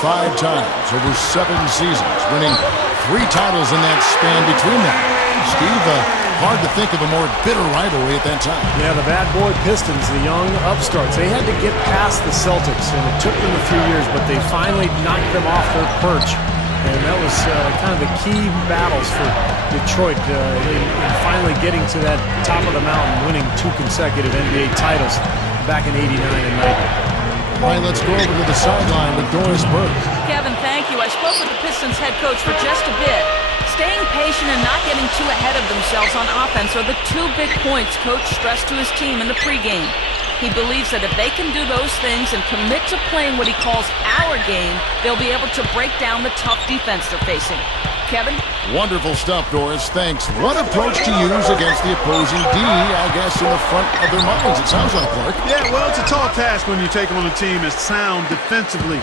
5 times over 7 seasons, winning 3 titles in that span between them. Steve, hard to think of a more bitter rivalry at that time. Yeah, the bad boy Pistons, the young upstarts, they had to get past the Celtics, and it took them a few years, but they finally knocked them off their perch. And that was kind of the key battles for Detroit in finally getting to that top of the mountain, winning 2 consecutive NBA titles back in '89 and '90. All right, let's go over to the sideline with Doris Burke. Kevin, thank you. I spoke with the Pistons head coach for just a bit. Staying patient and not getting too ahead of themselves on offense are the 2 big points Coach stressed to his team in the pregame. He believes that if they can do those things and commit to playing what he calls our game, they'll be able to break down the tough defense they're facing. Kevin? Wonderful stuff, Doris. Thanks. What approach to use against the opposing D, I guess, in the front of their minds, it sounds like, Clark. Yeah, well, it's a tall task when you take on a team as sound defensively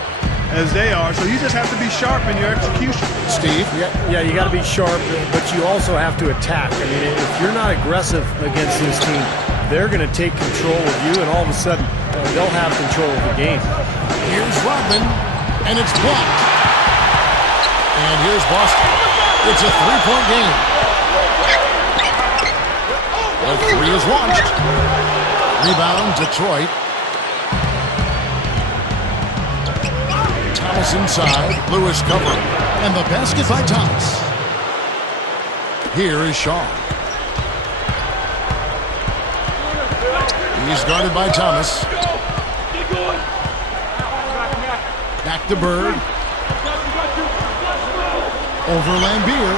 as they are, so you just have to be sharp in your execution. Steve? Yeah, you got to be sharp, but you also have to attack. I mean, if you're not aggressive against this team, they're going to take control of you, and all of a sudden, they'll have control of the game. Here's Rodman, and it's blocked. And here's Boston. It's a 3-point game. The 3 is launched. Rebound, Detroit. Thomas inside. Lewis covering. And the basket by Thomas. Here is Shaw. He's guarded by Thomas. Back to Bird. Over Lambier.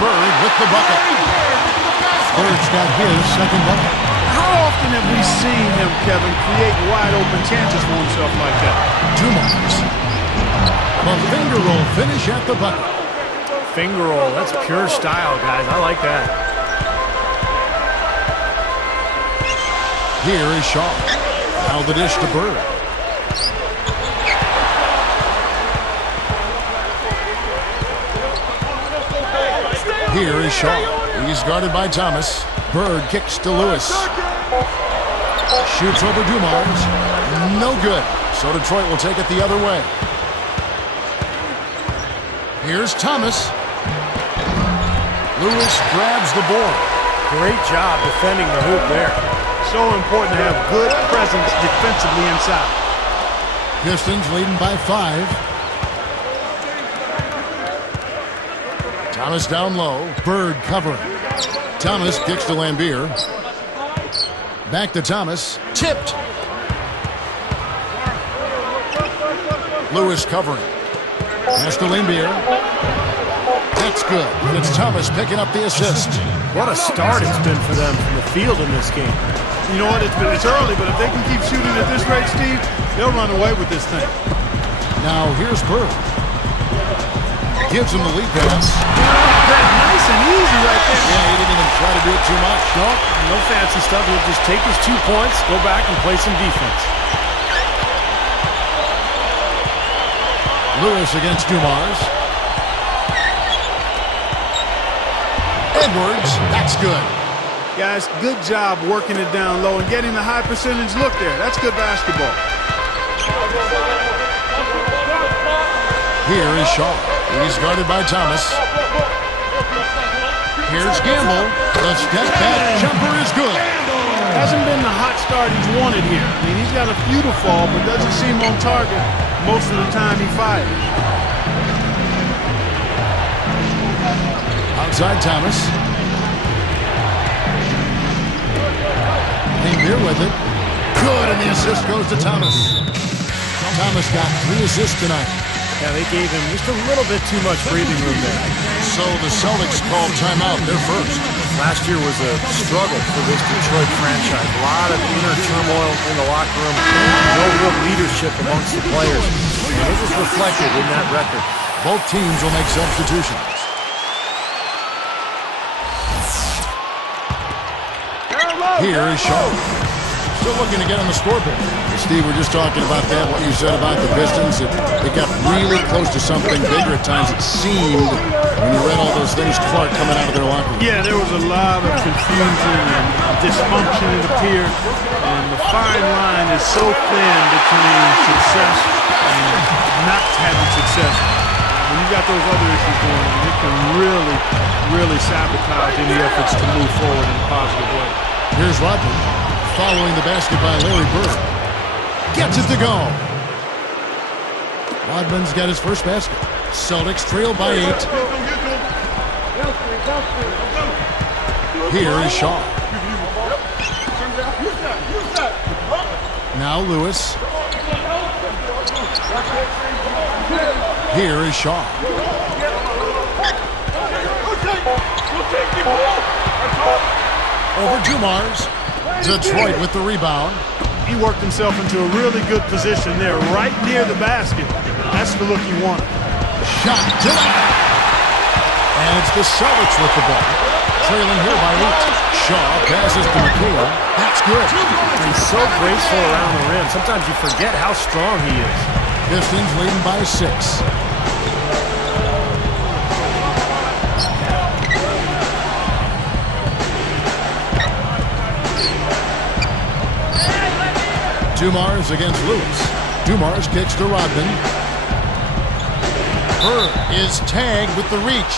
Bird with the bucket. Bird's got his second bucket. How often have we seen him, Kevin, create wide-open chances for himself like that? Dumars. A finger roll finish at the bucket. Finger roll, that's pure style, guys. I like that. Here is Shaw. Now the dish to Bird. Here is Shaw. He's guarded by Thomas. Bird kicks to Lewis. Shoots over Dumars. No good. So Detroit will take it the other way. Here's Thomas. Lewis grabs the board. Great job defending the hoop there. So important to have good presence defensively inside. Pistons leading by 5. Thomas down low. Bird covering. Thomas kicks to Lambier. Back to Thomas. Tipped. Lewis covering. Pass to Lambier. That's good. And it's Thomas picking up the assist. What a start it's been for them from the field in this game. You know what? It's early, but if they can keep shooting at this rate, Steve, they'll run away with this thing. Now here's Bird. Gives him the lead pass. Nice and easy right there. Yeah, he didn't even try to do it too much. No fancy stuff. He'll just take his 2 points, go back and play some defense. Lewis against Dumars. Edwards, that's good. Guys, good job working it down low and getting the high percentage look there. That's good basketball. Here is Shaw. He's guarded by Thomas. Here's Gamble. The step back jumper is good. Hasn't been the hot start he's wanted here. I mean, he's got a few to fall, but doesn't seem on target most of the time he fires. Outside Thomas. Lambier with it. Good, and the assist goes to Thomas. Thomas got 3 assists tonight. Yeah, they gave him just a little bit too much breathing room there. So the Celtics called timeout. They're first. Last year was a struggle for this Detroit franchise. A lot of inner turmoil in the locker room. No real leadership amongst the players. And it was reflected in that record. Both teams will make substitutions. Here is Shaw. Still looking to get on the scoreboard. Steve, we're just talking about that, what you said about the Pistons. It got really close to something bigger at times, it seemed, when you read all those things, Clark, coming out of their locker room. Yeah, there was a lot of confusion and dysfunction, it appeared. And the fine line is so thin between success and not having successful. When you got those other issues going on, it can really, really sabotage any efforts to move forward in a positive way. Here's Rodman following the basket by Larry Bird. Gets it to go. Rodman's got his first basket. Celtics trail by 8. Here is Shaw. Now Lewis. Here is Shaw. Over Dumars. Detroit with the rebound. He worked himself into a really good position there, right near the basket. That's the look he wanted. Shot to the net. And it's the Celtics with the ball. Trailing here by 8. Shaw passes to McHale. That's good. He's so graceful around the rim. Sometimes you forget how strong he is. Pistons leading by 6. Dumars against Lewis. Dumars kicks to Rodman. Bird is tagged with the reach.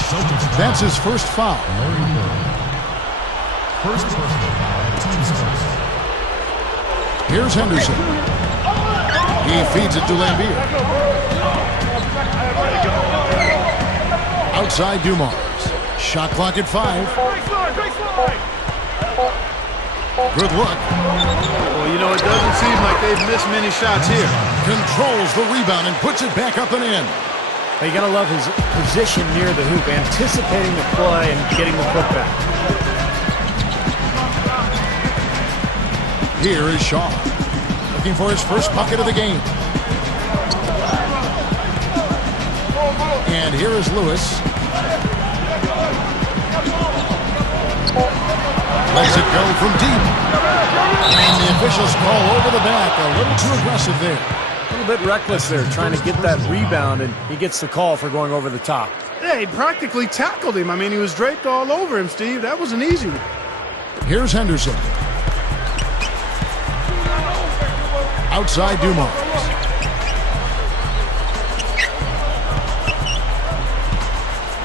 That's his first foul. Here's Henderson. He feeds it to Lambier. Outside Dumars. Shot clock at 5. Good look. Well, you know, it doesn't seem like they've missed many shots here. Controls the rebound and puts it back up and in. You gotta love his position near the hoop, anticipating the play and getting the putback. Here is Shaw, looking for his first bucket of the game. And here is Lewis. Lets it go from deep. And the officials call over the back. A little too aggressive there. A little bit reckless there, trying to get that rebound, and he gets the call for going over the top. Yeah, he practically tackled him. I mean, he was draped all over him, Steve. That was an easy one. Here's Henderson. Outside Dumars.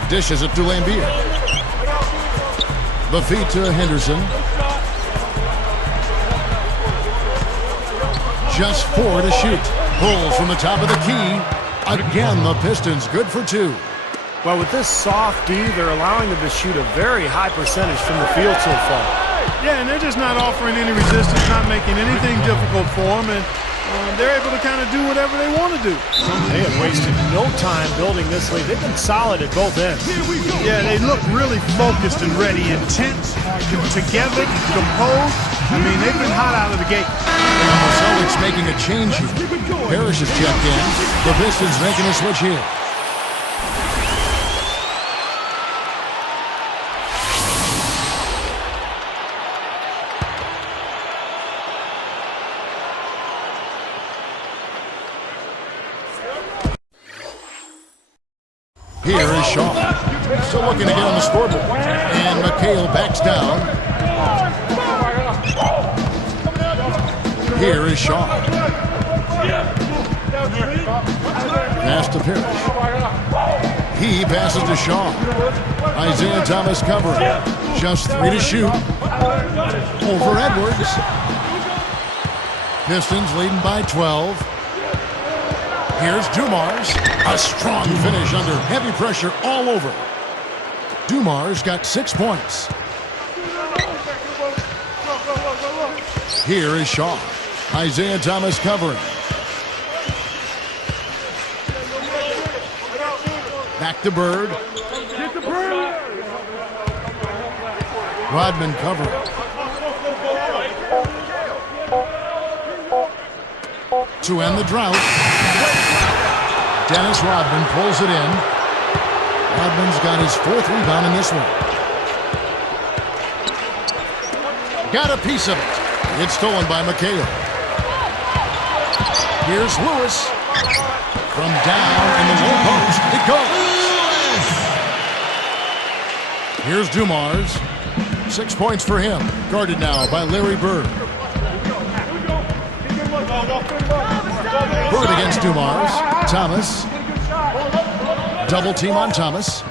Dishes it to Lambier. The feed to Henderson. Just 4 to shoot. Pulls from the top of the key. Again, the Pistons good for 2. Well, with this soft D, they're allowing them to shoot a very high percentage from the field so far. Yeah, and they're just not offering any resistance, not making anything difficult for them, and they're able to kind of do whatever they want to do. They have wasted no time building this lead. They've been solid at both ends. Yeah, they look really focused and ready, intense, together, composed. I mean, they've been hot out of the gate. And the Celtics making a change here. Parrish has checked in. The Pistons making a switch here. Here is Shaw. Still looking to get on the scoreboard. And McHale backs down. Here is Shaw. Pass to Parrish. He passes to Shaw. Isaiah Thomas covering. Just 3 to shoot. Over Edwards. Pistons leading by 12. Here's Dumars. A strong finish under heavy pressure all over. Dumars got 6 points. Here is Shaw. Isaiah Thomas covering. Back to Bird. Rodman covering. To end the drought. Dennis Rodman pulls it in. Rodman's got his 4th rebound in this one. Got a piece of it. It's stolen by McHale. Here's Lewis. From down in the low post, it goes. Here's Dumars. 6 points for him. Guarded now by Larry Bird. Bird against Dumars. Thomas. Double team on Thomas.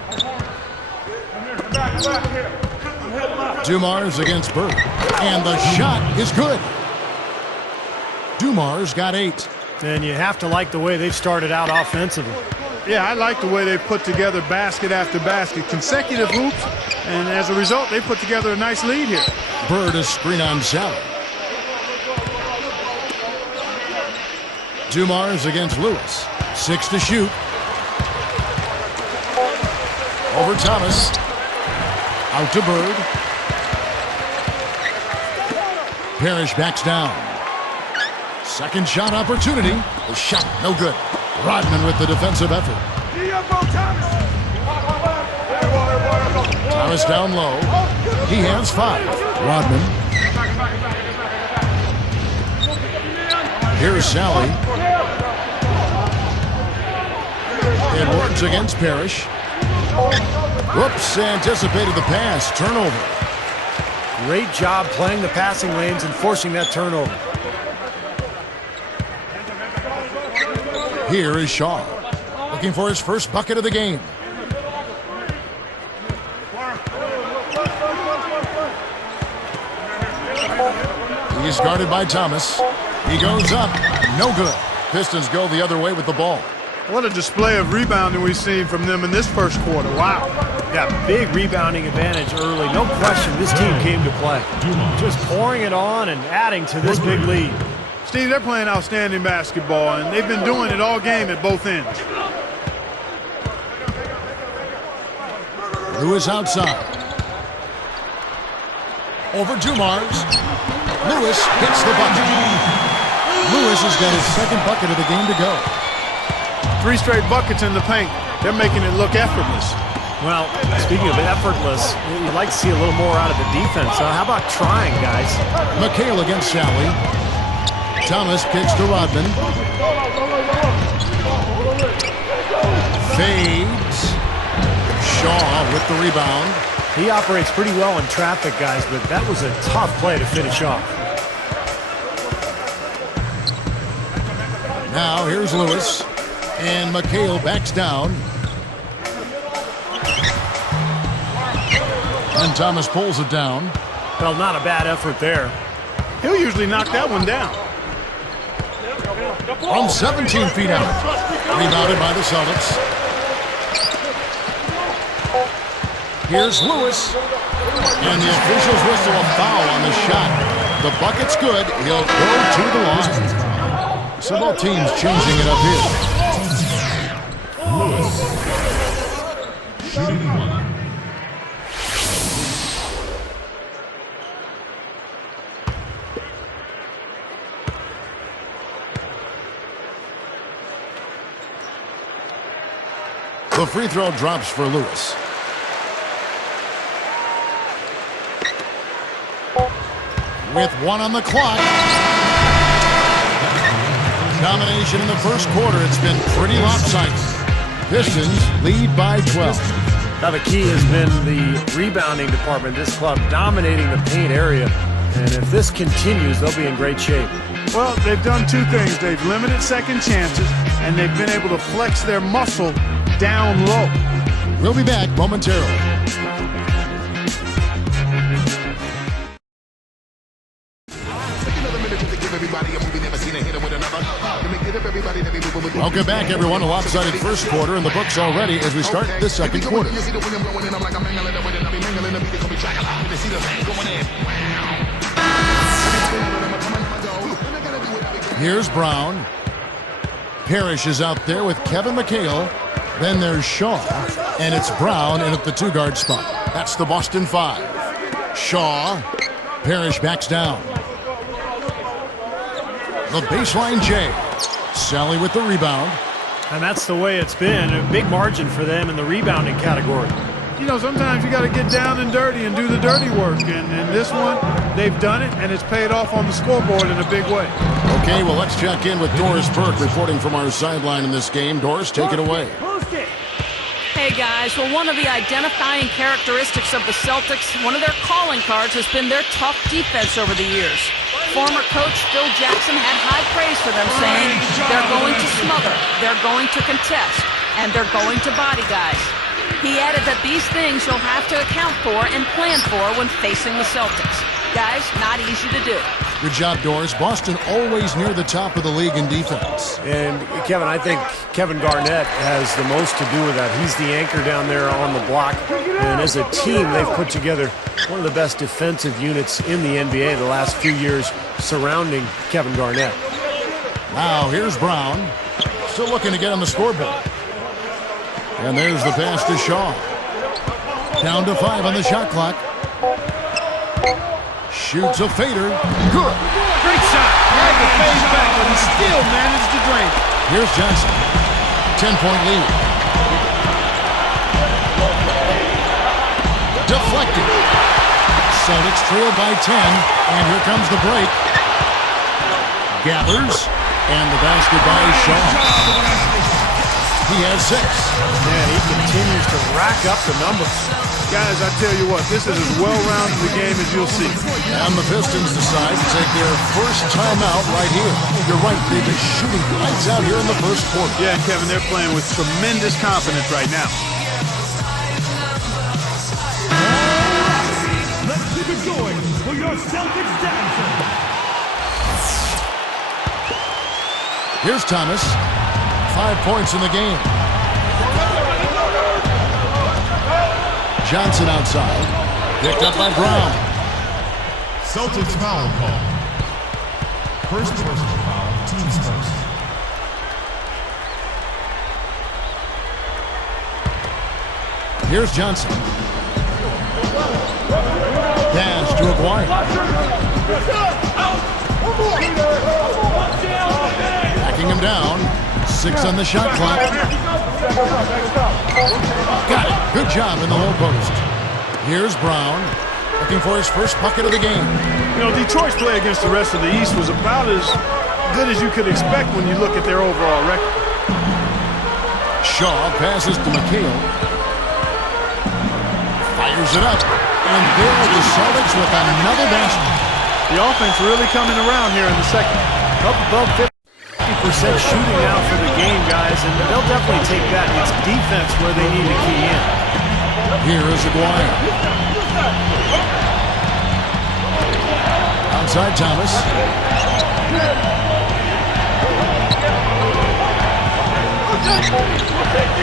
Dumars against Bird. And the shot is good. Dumars got 8. And you have to like the way they've started out offensively. Yeah, I like the way they put together basket after basket, consecutive hoops, and as a result, they put together a nice lead here. Bird a screen on Sally. Dumars against Lewis. 6 to shoot. Over Thomas. Out to Bird. Parrish backs down. Second shot opportunity. The shot no good. Rodman with the defensive effort. Thomas down low. He has 5. Rodman. Here's Sally. Edwards against Parrish. Whoops, anticipated the pass. Turnover. Great job playing the passing lanes and forcing that turnover. Here is Shaw, looking for his first bucket of the game. He's guarded by Thomas. He goes up. No good. Pistons go the other way with the ball. What a display of rebounding we've seen from them in this first quarter. Wow. Got big rebounding advantage early. No question this team came to play. Just pouring it on and adding to this big lead. Steve, they're playing outstanding basketball, and they've been doing it all game at both ends. Lewis outside. Over Dumars. Lewis hits the bucket. Lewis has got his second bucket of the game to go. 3 straight buckets in the paint. They're making it look effortless. Well, speaking of effortless, you'd like to see a little more out of the defense. How about trying, guys? McHale against Sally. Thomas kicks to Rodman. Fades. Shaw with the rebound. He operates pretty well in traffic, guys, but that was a tough play to finish off. Now here's Lewis. And McHale backs down. And Thomas pulls it down. Well, not a bad effort there. He'll usually knock that one down. From 17 feet out. Rebounded by the Celtics. Here's Lewis. And the officials whistle a foul on the shot. The bucket's good. He'll go to the line. So both teams changing it up here. Lewis. Shooting 1. The free throw drops for Lewis. With 1 on the clock. Domination in the first quarter. It's been pretty lopsided. Pistons lead by 12. Now the key has been the rebounding department. This club dominating the paint area. And if this continues, they'll be in great shape. Well, they've done 2 things. They've limited second chances, and they've been able to flex their muscle down low. We'll be back momentarily. Welcome back, everyone. A lopsided first quarter in the books already as we start the second quarter. Here's Brown. Parrish is out there with Kevin McHale. Then there's Shaw, and it's Brown in at the 2-guard spot. That's the Boston 5. Shaw. Parrish backs down. The baseline J. Sally with the rebound. And that's the way it's been. A big margin for them in the rebounding category. You know, sometimes you got to get down and dirty and do the dirty work. And this one, they've done it, and it's paid off on the scoreboard in a big way. Okay, well, let's check in with Doris Burke reporting from our sideline in this game. Doris, take it away. Hey, guys. Well, one of the identifying characteristics of the Celtics, one of their calling cards, has been their tough defense over the years. Former coach Phil Jackson had high praise for them, saying they're going to smother, they're going to contest, and they're going to body guys. He added that these things you'll have to account for and plan for when facing the Celtics. Guys, not easy to do. Good job, Doris. Boston always near the top of the league in defense. And, Kevin, I think Kevin Garnett has the most to do with that. He's the anchor down there on the block. And as a team, they've put together one of the best defensive units in the NBA the last few years surrounding Kevin Garnett. Now, here's Brown. Still looking to get on the scoreboard. And there's the pass to Shaw. Down to 5 on the shot clock. Shoots a fader. Good. Great shot. Had to fade back, but he still managed to drain. Here's Johnson. 10-point lead. Deflected. Celtics trail by 10, and here comes the break. Gathers, and the basket by Shaw. He has 6. Man, he continues to rack up the numbers. Guys, I tell you what, this is as well-rounded a game as you'll see. And the Pistons decide to take their first timeout right here. You're right, they've been shooting lights out here in the first quarter. Yeah, Kevin, they're playing with tremendous confidence right now. Let's keep it going for your Celtics dancer. Here's Thomas. 5 points in the game. Johnson outside. Picked up by Brown. Celtics foul call. First personal foul, team's first. Here's Johnson. Pass to Aguirre. Backing him down. 6 on the shot clock. Got it. Good job in the low post. Here's Brown. Looking for his first bucket of the game. You know, Detroit's play against the rest of the East was about as good as you could expect when you look at their overall record. Shaw passes to McHale. Fires it up. And there are the Celtics with another basket. The offense really coming around here in the second. Up above 50% shooting now for the game, guys, and they'll definitely take that. It's defense where they need to key in. Here is Aguirre. Outside Thomas.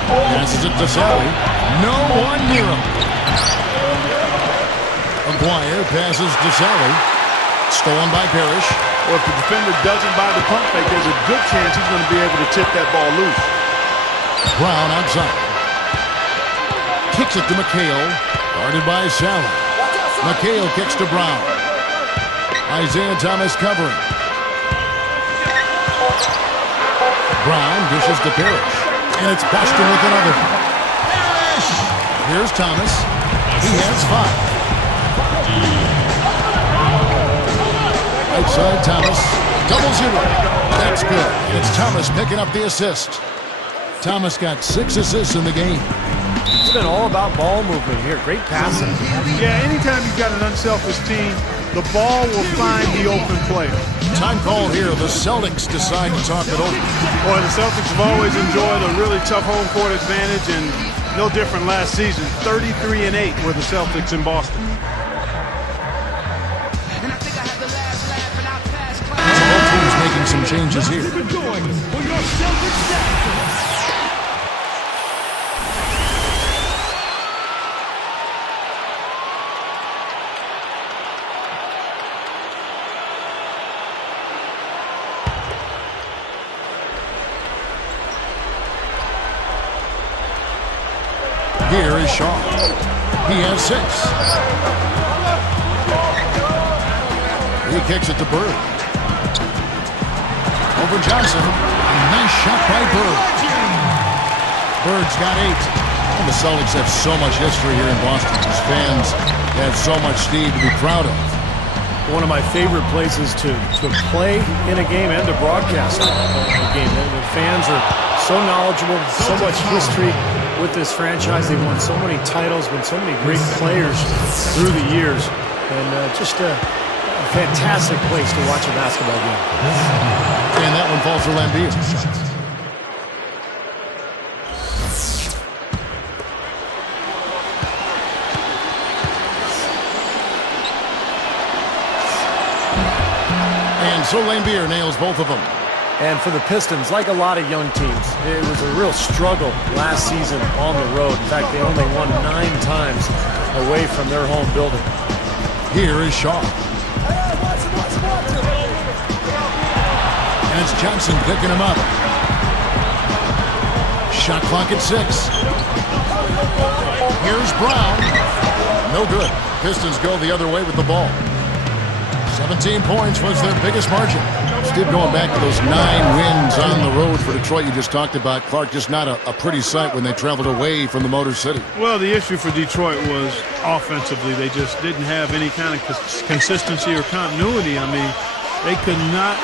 Passes it to Sally. No one near him. Aguirre passes to Sally. Stolen by Parrish. Well, if the defender doesn't buy the pump fake, there's a good chance he's going to be able to tip that ball loose. Brown outside. Kicks it to McHale. Guarded by Sally. McHale kicks to Brown. Isaiah Thomas covering. Brown dishes to Parrish. And it's Boston with another. Here's Thomas. He has 5. Outside Thomas. 0-0. That's good. And it's Thomas picking up the assist. Thomas got 6 assists in the game. It's been all about ball movement here. Great passing. Yeah, anytime you've got an unselfish team, the ball will find the open player. Time call here. The Celtics decide to talk it over. Boy, the Celtics have always enjoyed a really tough home court advantage, and no different last season. 33-8 were the Celtics in Boston. Both teams making some changes here. Keep it going for your Celtics dancer. Here is Shaw. He has 6. He kicks it to Bird. Over Johnson. A nice shot by Bird. Bird's got 8. And the Celtics have so much history here in Boston. His fans have so much Steve to be proud of. One of my favorite places to play in a game and to broadcast a game. The fans are so knowledgeable, so much history with this franchise. They've won so many titles, been so many great players through the years, and just a fantastic place to watch a basketball game. And that one falls for Lambeer. so Lambier nails both of them. And for the Pistons, like a lot of young teams, it was a real struggle last season on the road. In fact, they only won 9 times away from their home building. Here is Shaw. And it's Johnson picking him up. Shot clock at 6. Here's Brown. No good. Pistons go the other way with the ball. 17 points was their biggest margin. Steve, going back to those 9 wins on the road for Detroit you just talked about, Clark, just not a pretty sight when they traveled away from the Motor City. Well, the issue for Detroit was offensively. They just didn't have any kind of consistency or continuity. I mean, they could not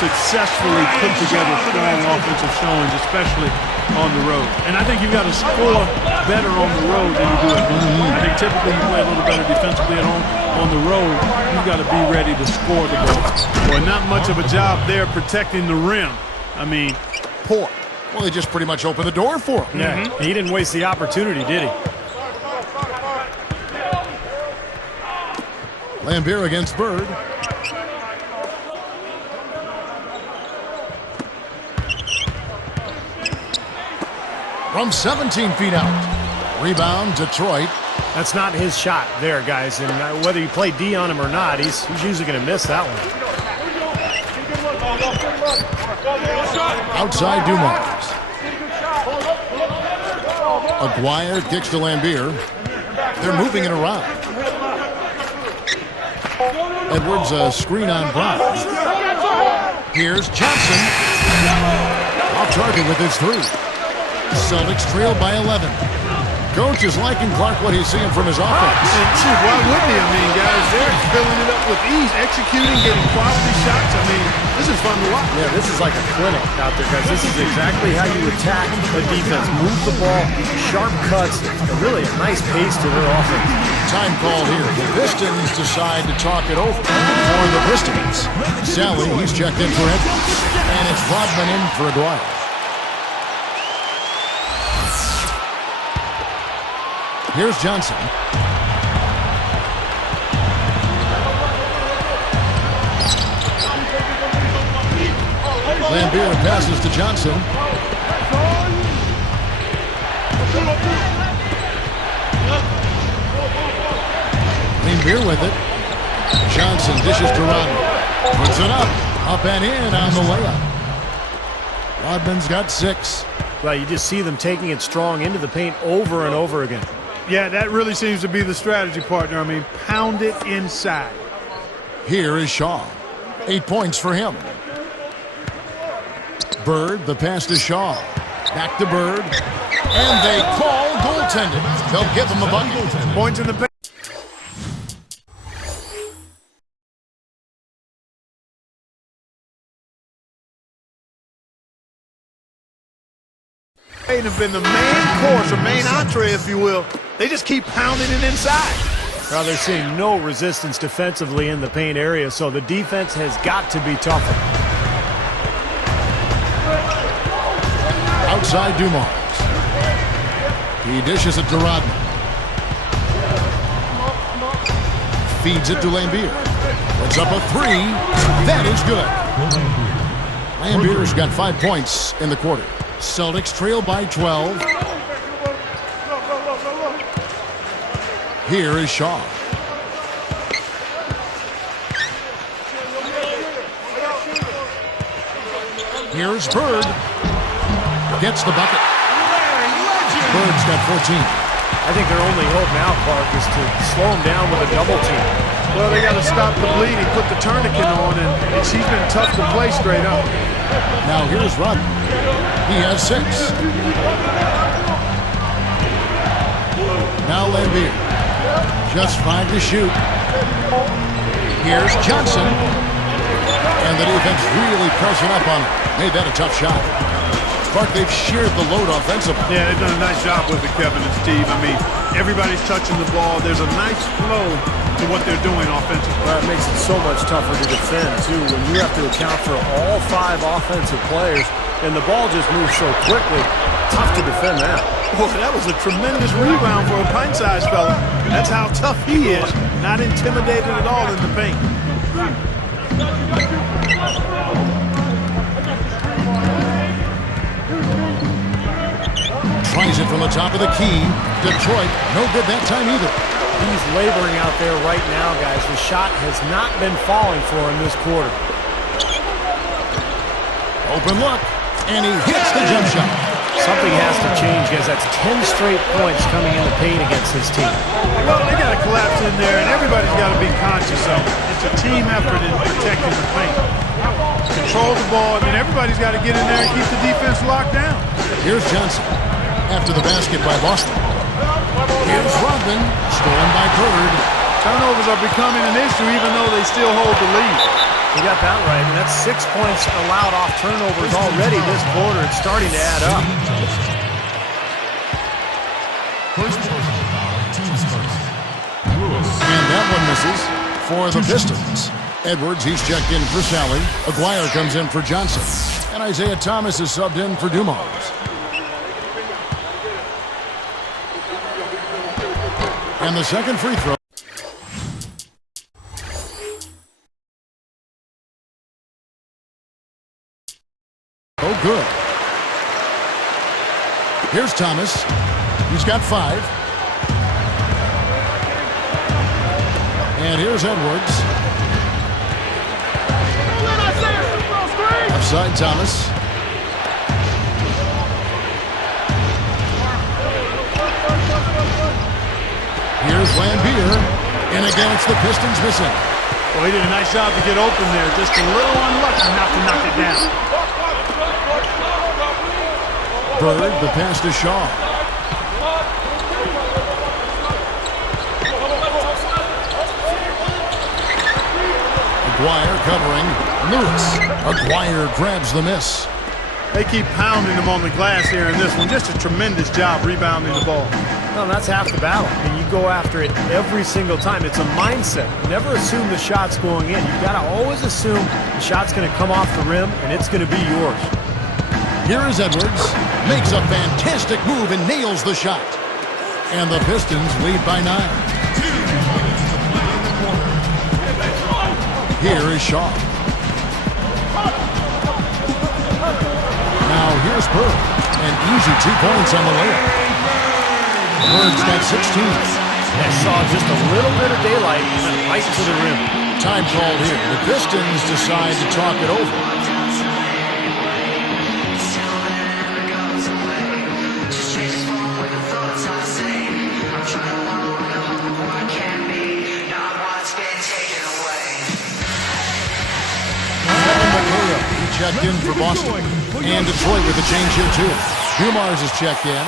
successfully put together strong offensive showings, especially on the road. And I think you've got to score better on the road than you do at home. I think typically you play a little better defensively at home. On the road, you've got to be ready to score the ball. Well, not much of a job there protecting the rim. I mean, poor. Well, they just pretty much opened the door for him. Yeah, he didn't waste the opportunity, did he? Lambier against Bird. From 17 feet out. Rebound, Detroit. That's not his shot there, guys. And whether you play D on him or not, he's usually going to miss that one. Outside Dumars. Aguirre kicks to Lambier. They're moving it around. Edwards a screen on Brown. Here's Johnson. Off target with his 3. Celtics trail by 11. Coach is liking Clark what he's seeing from his offense. Shoot, why wouldn't he? I mean, guys, they're filling it up with ease, executing, getting quality shots. I mean, this is fun to watch. Yeah, this is like a clinic out there, guys. This is exactly how you attack a defense. Move the ball, sharp cuts, really a nice pace to their offense. Time call here. The Pistons decide to talk it over for the Pistons. Sally, he's checked in for Edwards. And it's Rodman in for Aguirre. Here's Johnson. Lambier passes to Johnson. Lambier with it. Johnson dishes to Rodman. Puts it up and in on the layup. Rodman's got 6. Well, you just see them taking it strong into the paint over and over again. Yeah, that really seems to be the strategy, partner. I mean, pound it inside. Here is Shaw. 8 points for him. Bird, the pass to Shaw. Back to Bird. And they call goaltending. They'll give him a bucket. Points in the paint. Have been the main course or main entree, if you will. They just keep pounding it inside. Well, they're seeing no resistance defensively in the paint area, so the defense has got to be tougher. Outside Dumars. He dishes it to Rodman. Feeds it to Lambier. Puts up a 3. That is good. Lambier's got 5 points in the quarter. Celtics trail by 12. Here is Shaw. Here's Bird. Gets the bucket. Bird's got 14. I think their only hope now, Clark, is to slow him down with a double team. Well, they got to stop the bleeding, put the tourniquet on, and she's been tough to play straight up. Now here's Rodman. He has 6. Now Lambier. Just 5 to shoot. Here's Johnson. And the defense really pressing up on him. Made that a tough shot. Clark, they've shared the load offensively. Yeah, they've done a nice job with it, Kevin and Steve. I mean, everybody's touching the ball. There's a nice flow to what they're doing offensively. Well, it makes it so much tougher to defend, too, when you have to account for all 5 offensive players, and the ball just moves so quickly. Tough to defend that. Boy, that was a tremendous rebound for a pint-sized fella. That's how tough he is. Not intimidated at all in the paint. Tries it from the top of the key. Detroit, no good that time either. He's laboring out there right now, guys. The shot has not been falling for him this quarter. Open look, and he hits the jump shot. Something has to change, guys. That's 10 straight points coming in the paint against this team. Well, they got to collapse in there, and everybody's got to be conscious of it. It's a team effort in protecting the paint. Control the ball, and then everybody's got to get in there and keep the defense locked down. Here's Johnson after the basket by Boston. Here's Rodman, stolen by Bird. Turnovers are becoming an issue, even though they still hold the lead. You got that right, and that's 6 points allowed off turnovers already this quarter. It's starting to add up. And that one misses for the Pistons. Edwards, he's checked in for Sally. Aguirre comes in for Johnson. And Isaiah Thomas is subbed in for Dumars. And the second free throw. Oh, good. Here's Thomas. He's got 5. And here's Edwards. Offside Thomas. Here's Lambier. And again, it's the Pistons missing. Well, he did a nice job to get open there. Just a little unlucky not to knock it down. Bird, the pass to Shaw. Aguirre covering. Lewis. Aguirre grabs the miss. They keep pounding him on the glass here in this one. Just a tremendous job rebounding the ball. Well, that's half the battle. I mean, you go after it every single time. It's a mindset. Never assume the shot's going in. You've got to always assume the shot's going to come off the rim, and it's going to be yours. Here is Edwards. Makes a fantastic move and nails the shot. And the Pistons lead by 9. Here is Shaw. Now here's Bird. An easy 2 points on the layup. Bird's got 16. I saw just a little bit of daylight and went right to the rim. Time called here. The Pistons decide to talk it over. Checked in for Boston. And Detroit with a change here, too. Dumars is checked in.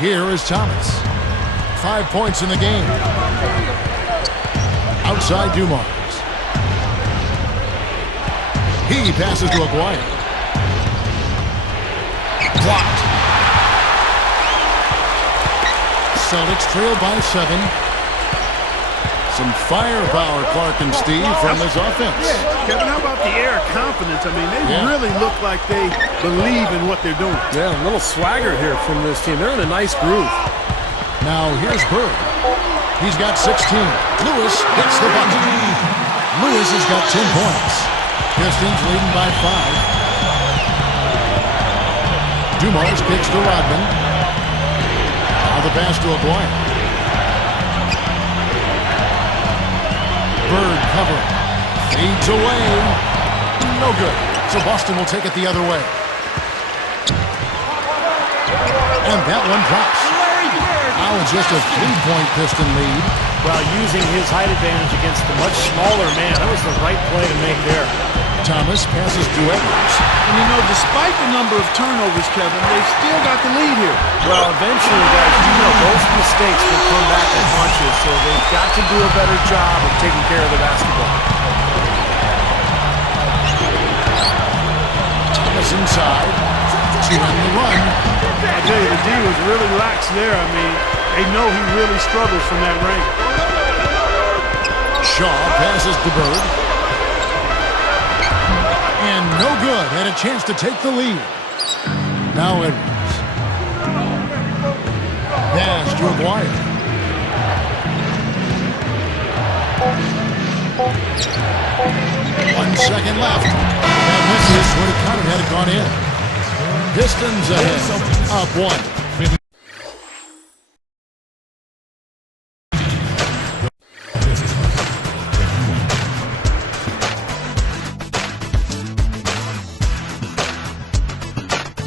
Here is Thomas. 5 points in the game. Outside Dumars. He passes to Aguirre. Blocked. Celtics trail by 7. Some firepower, Clark and Steve, from this offense. Yeah, Kevin, how about the air of confidence? I mean, they really look like they believe in what they're doing. Yeah, a little swagger here from this team. They're in a nice groove. Now here's Bird. He's got 16. Lewis hits the button. Lewis has got 10 points. Pistons leading by 5. Dumars kicks to Rodman. Now the pass to Aguirre. Bird covering. Fades away. No good. So Boston will take it the other way. And that one drops. Now it's just a 3-point Piston lead. Well, using his height advantage against a much smaller man, that was the right play to make there. Thomas passes to Edwards. And you know, despite the number of turnovers, Kevin, they've still got the lead here. Well, eventually, guys, you know those mistakes will come back and haunt you, so they've got to do a better job of taking care of the basketball. Thomas inside. To end the run. I tell you, the D was really lax there. I mean, they know he really struggles from that range. Shaw passes to Bird. And no good. Had a chance to take the lead. Now Edwards. Pass to Aguirre. 1 second left. That misses. Would have counted had it gone in. Pistons ahead. Up 1.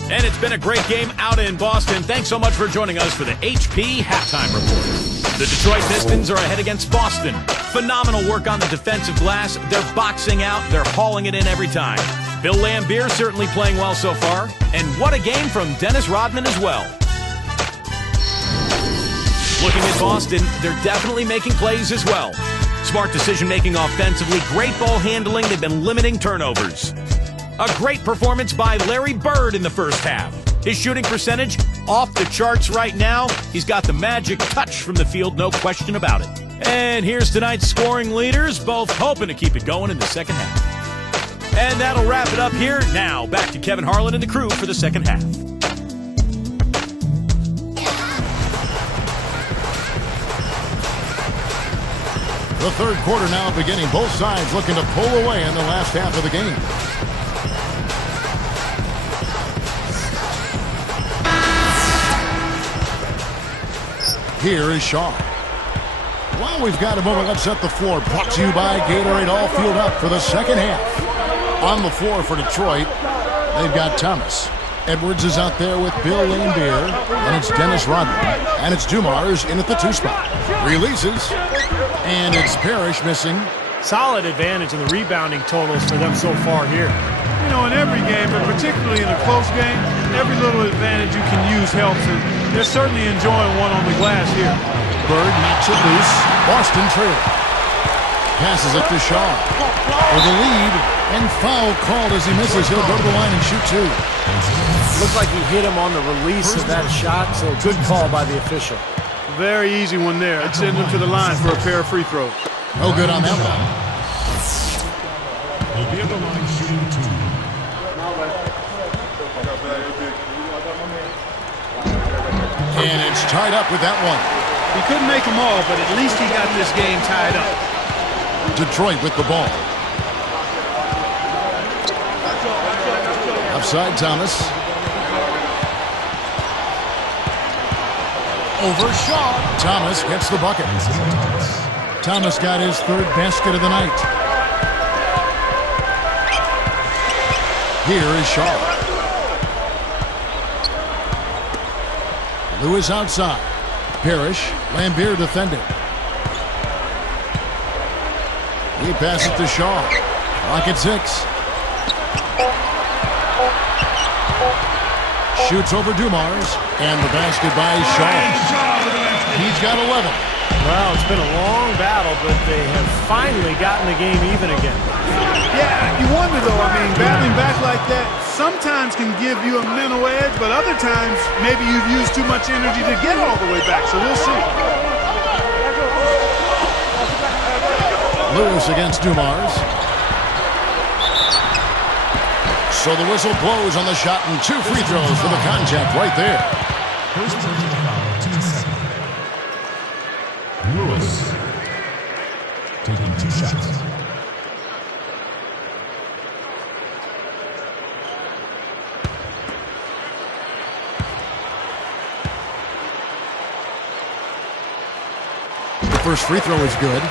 And it's been a great game out in Boston. Thanks so much for joining us for the HP Halftime Report. The Detroit Pistons are ahead against Boston. Phenomenal work on the defensive glass. They're boxing out. They're hauling it in every time. Bill Laimbeer certainly playing well so far. And what a game from Dennis Rodman as well. Looking at Boston, they're definitely making plays as well. Smart decision-making offensively, great ball handling. They've been limiting turnovers. A great performance by Larry Bird in the first half. His shooting percentage off the charts right now. He's got the magic touch from the field, no question about it. And here's tonight's scoring leaders, both hoping to keep it going in the second half. And that'll wrap it up here. Now, back to Kevin Harlan and the crew for the second half. The third quarter now beginning. Both sides looking to pull away in the last half of the game. Here is Shaw. Well, we've got a moment. Let's set the floor. Brought to you by Gatorade. All fueled up for the second half. On the floor for Detroit, they've got Thomas. Edwards is out there with Bill Laimbeer. And it's Dennis Rodman. And it's Dumars in at the 2 spot. Releases. And it's Parrish missing. Solid advantage in the rebounding totals for them so far here. You know, in every game, but particularly in a close game, every little advantage you can use helps, and they're certainly enjoying one on the glass here. Bird knocks it loose. Boston trail. Passes it to Shaw for the lead, and foul called as he misses. He'll go to the line and shoot 2. Looks like he hit him on the release of that shot, so good call by the official. Very easy one there. It sends him to the line for a pair of free throws. No good on that one. He'll be at the line shooting 2. And it's tied up with that one. He couldn't make them all, but at least he got this game tied up. Detroit with the ball. Offside Thomas. Over Shaw. Thomas gets the bucket. Thomas got his 3rd basket of the night. Here is Shaw. Lewis outside. Parrish. Laimbeer defending. He passes to Shaw. Clock at 6. Shoots over Dumars. And the basket by Shaw. He's got 11. Well, it's been a long battle, but they have finally gotten the game even again. Yeah, you wonder though, I mean, battling back like that sometimes can give you a mental edge, but other times maybe you've used too much energy to get all the way back, so we'll see. Lewis against Dumars. So the whistle blows on the shot and 2 free throws for the contact right there. First personal foul, team second. Lewis taking 2 shots. The first free throw is good.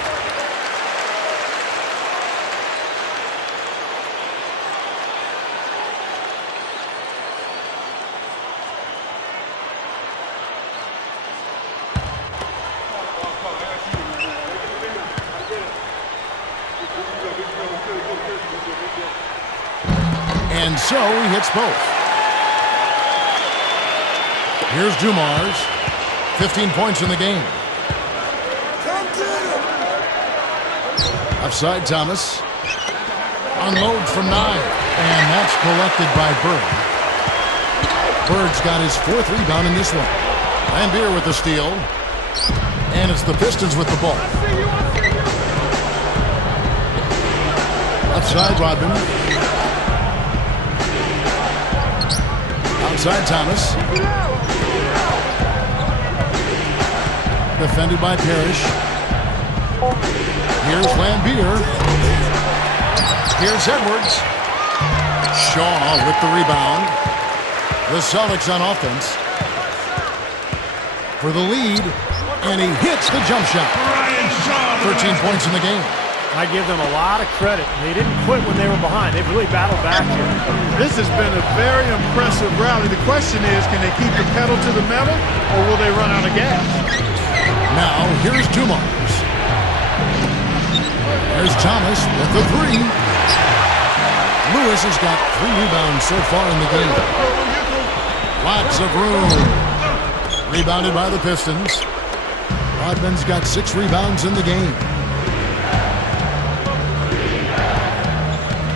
And so he hits both. Here's Dumars. 15 points in the game. Offside Thomas. Unload from 9. And that's collected by Bird. Bird's got his 4th rebound in this one. Laimbeer with the steal. And it's the Pistons with the ball. Offside Rodman. Outside Thomas. Defended by Parrish. Here's Lambier. Here's Edwards. Shaw with the rebound. The Celtics on offense. For the lead. And he hits the jump shot. 13 points in the game. I give them a lot of credit. They didn't quit when they were behind. They've really battled back here. This has been a very impressive rally. The question is, can they keep the pedal to the metal, or will they run out of gas? Now, here's Dumars. There's Thomas with the three. Lewis has got 3 rebounds so far in the game. Lots of room. Rebounded by the Pistons. Rodman's got 6 rebounds in the game.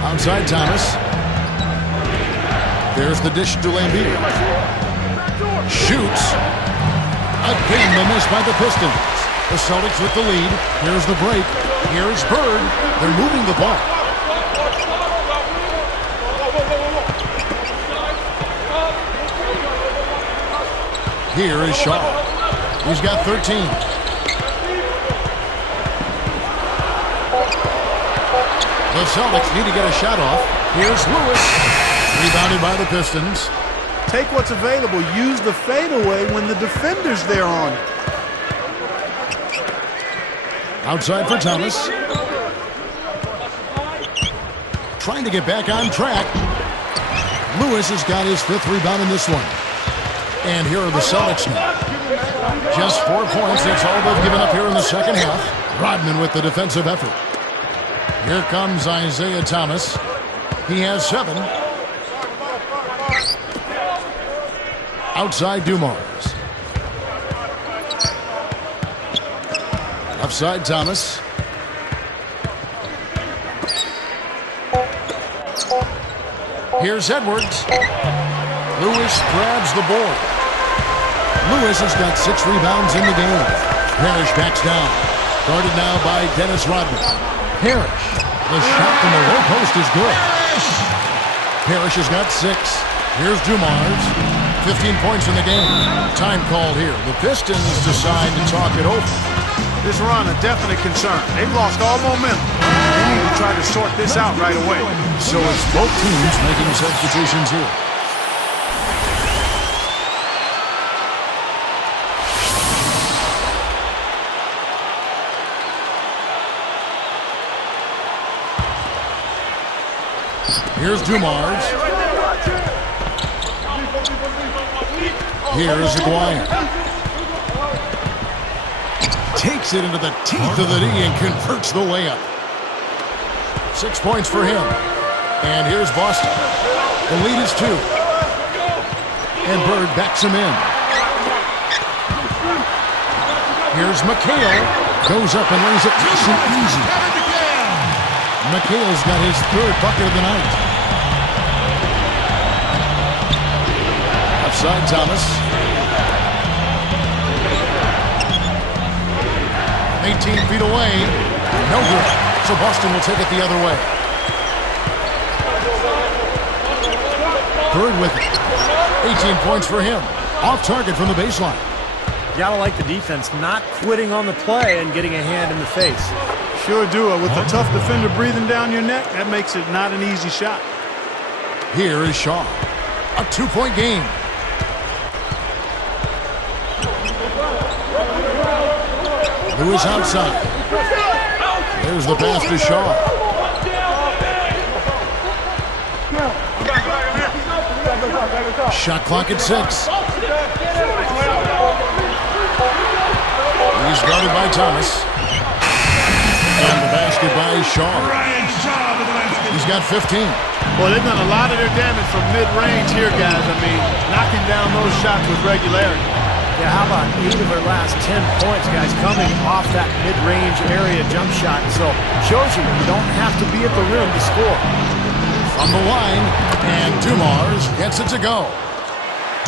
Outside Thomas. There's the dish to Lambier. Shoots. Again, the miss by the Pistons. The Celtics with the lead. Here's the break. Here's Bird. They're moving the ball. Here is Shaw. He's got 13. The Celtics need to get a shot off. Here's Lewis. Rebounded by the Pistons. Take what's available. Use the fadeaway when the defender's there on it. Outside for Thomas. Trying to get back on track. Lewis has got his 5th rebound in this one. And here are the Celtics now. Just 4 points. That's all they've given up here in the second half. Rodman with the defensive effort. Here comes Isaiah Thomas. He has 7. Outside Dumars. Upside Thomas. Here's Edwards. Lewis grabs the board. Lewis has got 6 rebounds in the game. Parrish backs down. Guarded now by Dennis Rodman. Parrish. The shot from the low post is good. Parrish has got 6. Here's Dumars. 15 points in the game. Time called here. The Pistons decide to talk it over. This run a definite concern. They've lost all momentum. They need to try to sort this out right away. So it's both teams making substitutions here. Here's Dumars. Here's Aguirre. Takes it into the teeth of the knee and converts the layup. 6 points for him. And here's Boston. The lead is 2. And Bird backs him in. Here's McHale. Goes up and lays it nice and easy. McHale's got his 3rd bucket of the night. Outside Thomas. 18 feet away. No good. So Boston will take it the other way. Bird with it. 18 points for him. Off target from the baseline. You gotta like the defense not quitting on the play and getting a hand in the face. Sure do. With a tough defender breathing down your neck, that makes it not an easy shot. Here is Shaw. A 2-point game. Lewis outside. There's the pass to Shaw. Shot clock at 6. He's guarded by Thomas. And the basket by Shaw. He's got 15. Well, they've done a lot of their damage from mid-range here, guys. I mean, knocking down those shots with regularity. Yeah, how about 8 of their last 10 points, guys, coming off that mid-range area jump shot. So, shows you don't have to be at the rim to score. From the line, and Dumars gets it to go.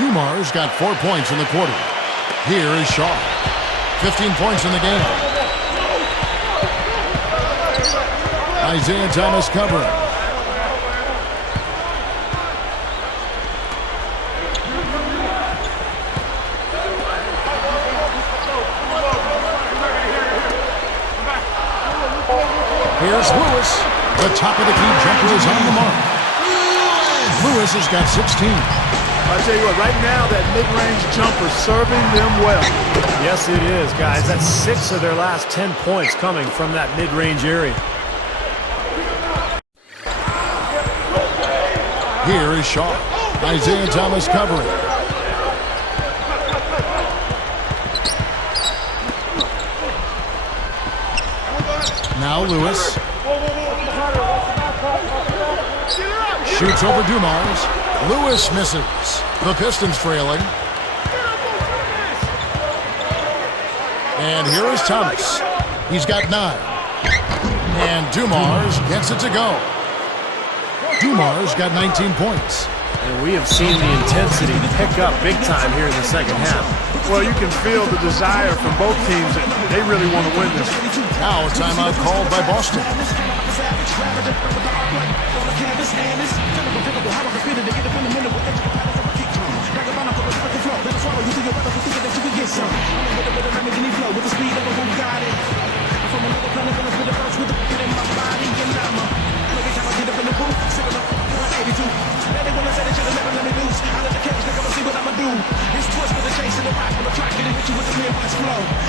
Dumars got 4 points in the quarter. Here is Shaw. 15 points in the game. Isaiah Thomas covering. Here's Lewis. The top of the key jumper is on the mark. Lewis has got 16. I'll tell you what, right now that mid-range jumper serving them well. Yes, it is, guys. That's 6 of their last 10 points coming from that mid-range area. Here is Shaw. Isaiah Thomas covering. Now Lewis. Shoots over Dumars. Lewis misses. The Pistons trailing. And here is Thomas. He's got 9. And Dumars gets it to go. Dumars got 19 points. And we have seen the intensity pick up big time here in the second half. Well, you can feel the desire from both teams that they really want to win this. Now a timeout called by Boston.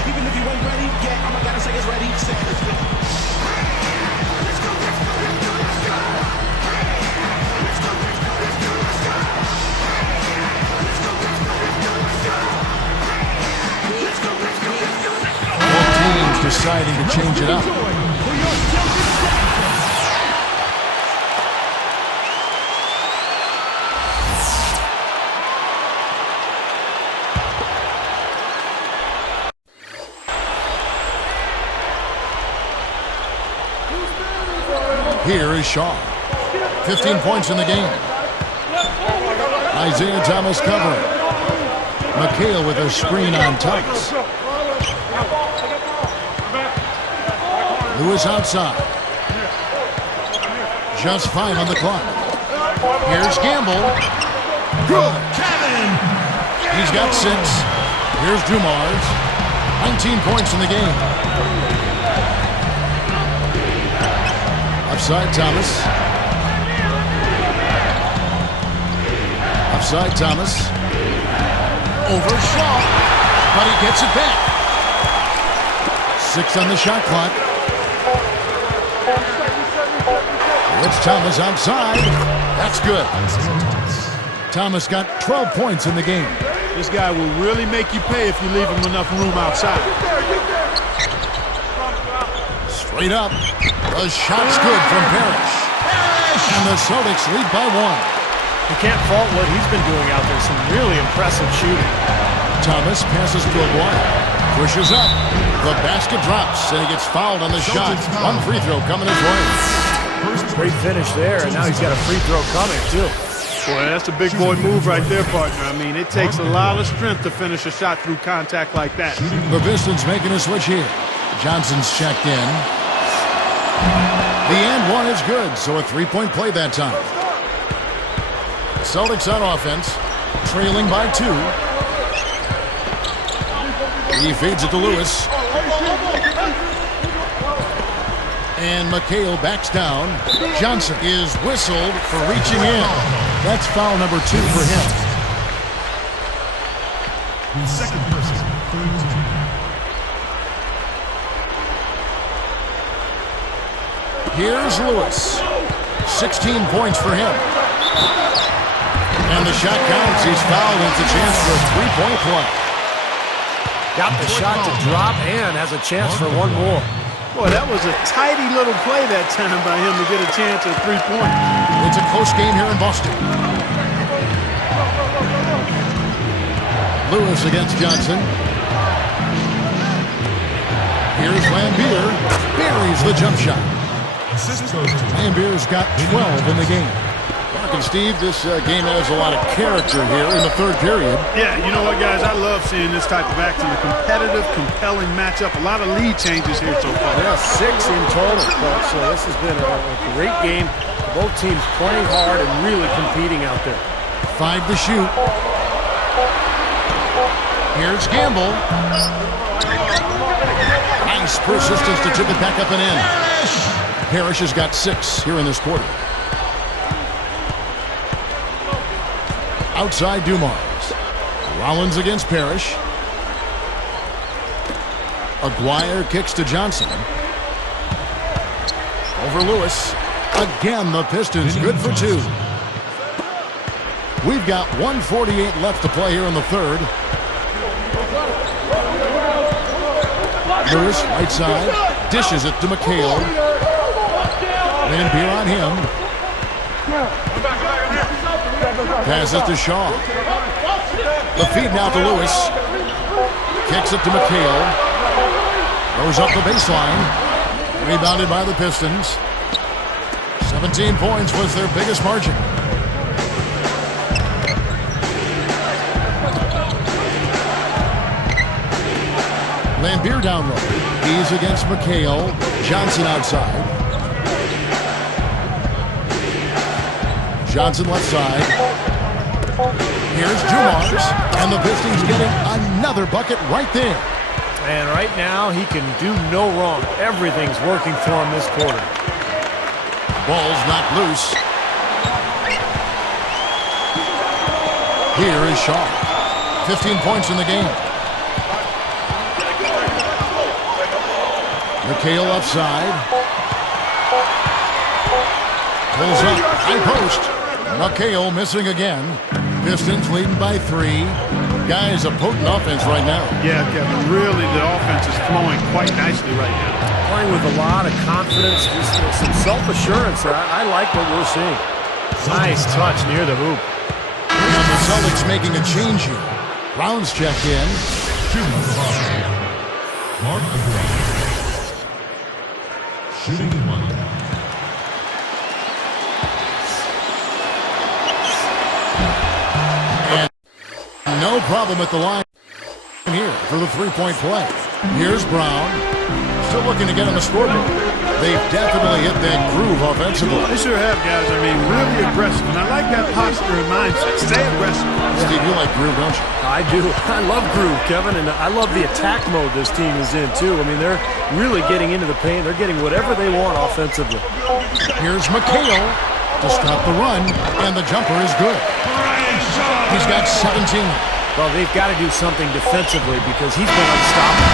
Even if you ain't ready, yeah, all I gotta say is ready, set, let's go. Let's go, let's go, let's go, let's go. Let's go, let's go, let's go, let's go. Let's go, let's go, let's go, let's go. Let's go, let's go, let's go, let's go. Both teams deciding to change it up. Here is Shaw. 15 points in the game. Isaiah Thomas covering. McHale with a screen on Thomas. Lewis outside. Just 5 on the clock. Here's Gamble. Good. He's got 6. Here's Dumars. 19 points in the game. Offside Thomas. Offside Thomas. Over Shaw. But he gets it back. 6 on the shot clock. It's Thomas outside. That's good. Thomas got 12 points in the game. This guy will really make you pay if you leave him enough room outside. Straight up. The shot's good from Parrish. And the Celtics lead by 1. You can't fault what he's been doing out there. Some really impressive shooting. Thomas passes to Aguirre. Pushes up. The basket drops, and he gets fouled on the shot. 1 free throw coming his way. Great finish there, and now he's got a free throw coming, too. Boy, that's a big boy move right there, partner. I mean, it takes a lot of strength to finish a shot through contact like that. The Pistons making a switch here. Johnson's checked in. The and 1 is good, so a 3-point play that time. Celtics on offense, trailing by 2. He feeds it to Lewis. And McHale backs down. Johnson is whistled for reaching in. That's foul number 2 for him. The second person, 32. Here's Lewis. 16 points for him. And the shot counts. He's fouled. It's a chance for a 3-point play. Got the shot to drop and has a chance for 1 more. Boy, that was a tidy little play that time by him to get a chance at 3 points. It's a close game here in Boston. Lewis against Johnson. Here's Lambeer. Buries the jump shot. Lambeer's got 12 in the game. And Steve, this game has a lot of character here in the third period. Yeah, you know what, guys? I love seeing this type of action. A competitive, compelling matchup. A lot of lead changes here so far. Yeah, 6 in total, Coach. So this has been a great game. Both teams playing hard and really competing out there. 5 to shoot. Here's Gamble. Nice persistence to tip it back up and in. Parrish has got 6 here in this quarter. Outside Dumars. Rollins against Parrish. Aguirre kicks to Johnson. Over Lewis. Again, the Pistons good for 2. We've got 1:48 left to play here in the third. Lewis, right side, dishes it to McHale. Lambier on him. Passes to Shaw. The feed now to Lewis. Kicks it to McHale. Goes up the baseline. Rebounded by the Pistons. 17 points was their biggest margin. Lambier down low. He's against McHale. Johnson outside. Johnson left side. Here's Dumars. And the Pistons getting another bucket right there. And right now, he can do no wrong. Everything's working for him this quarter. Ball's knocked loose. Here is Shaw. 15 points in the game. McHale offside. Pulls up. High post. McHale missing again. Pistons leading by 3. Guys, a potent offense right now. Yeah, Kevin, really the offense is flowing quite nicely right now. Playing with a lot of confidence, just some self-assurance. I like what we're seeing. Nice touch near the hoop. And the Celtics making a change here. Brown's checked in. Shooting 5. Mark Brown. Shooting 1. No problem at the line here for the three-point play. Here's Brown. Still looking to get on the scoreboard. They've definitely hit that groove offensively. They sure have, guys. I mean, really aggressive. And I like that posture and mindset. Stay aggressive. Steve, you like groove, don't you? I do. I love groove, Kevin, and I love the attack mode this team is in, too. I mean, they're really getting into the paint. They're getting whatever they want offensively. Here's McHale to stop the run, and the jumper is good. He's got 17. Well, they've got to do something defensively because he's been unstoppable.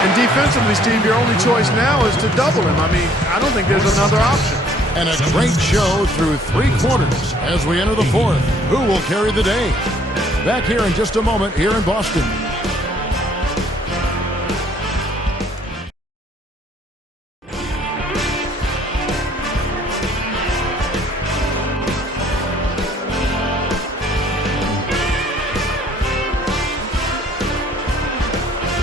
And defensively, Steve, your only choice now is to double him. I mean, I don't think there's another option. And a great show through 3 quarters as we enter the fourth. Who will carry the day? Back here in just a moment here in Boston.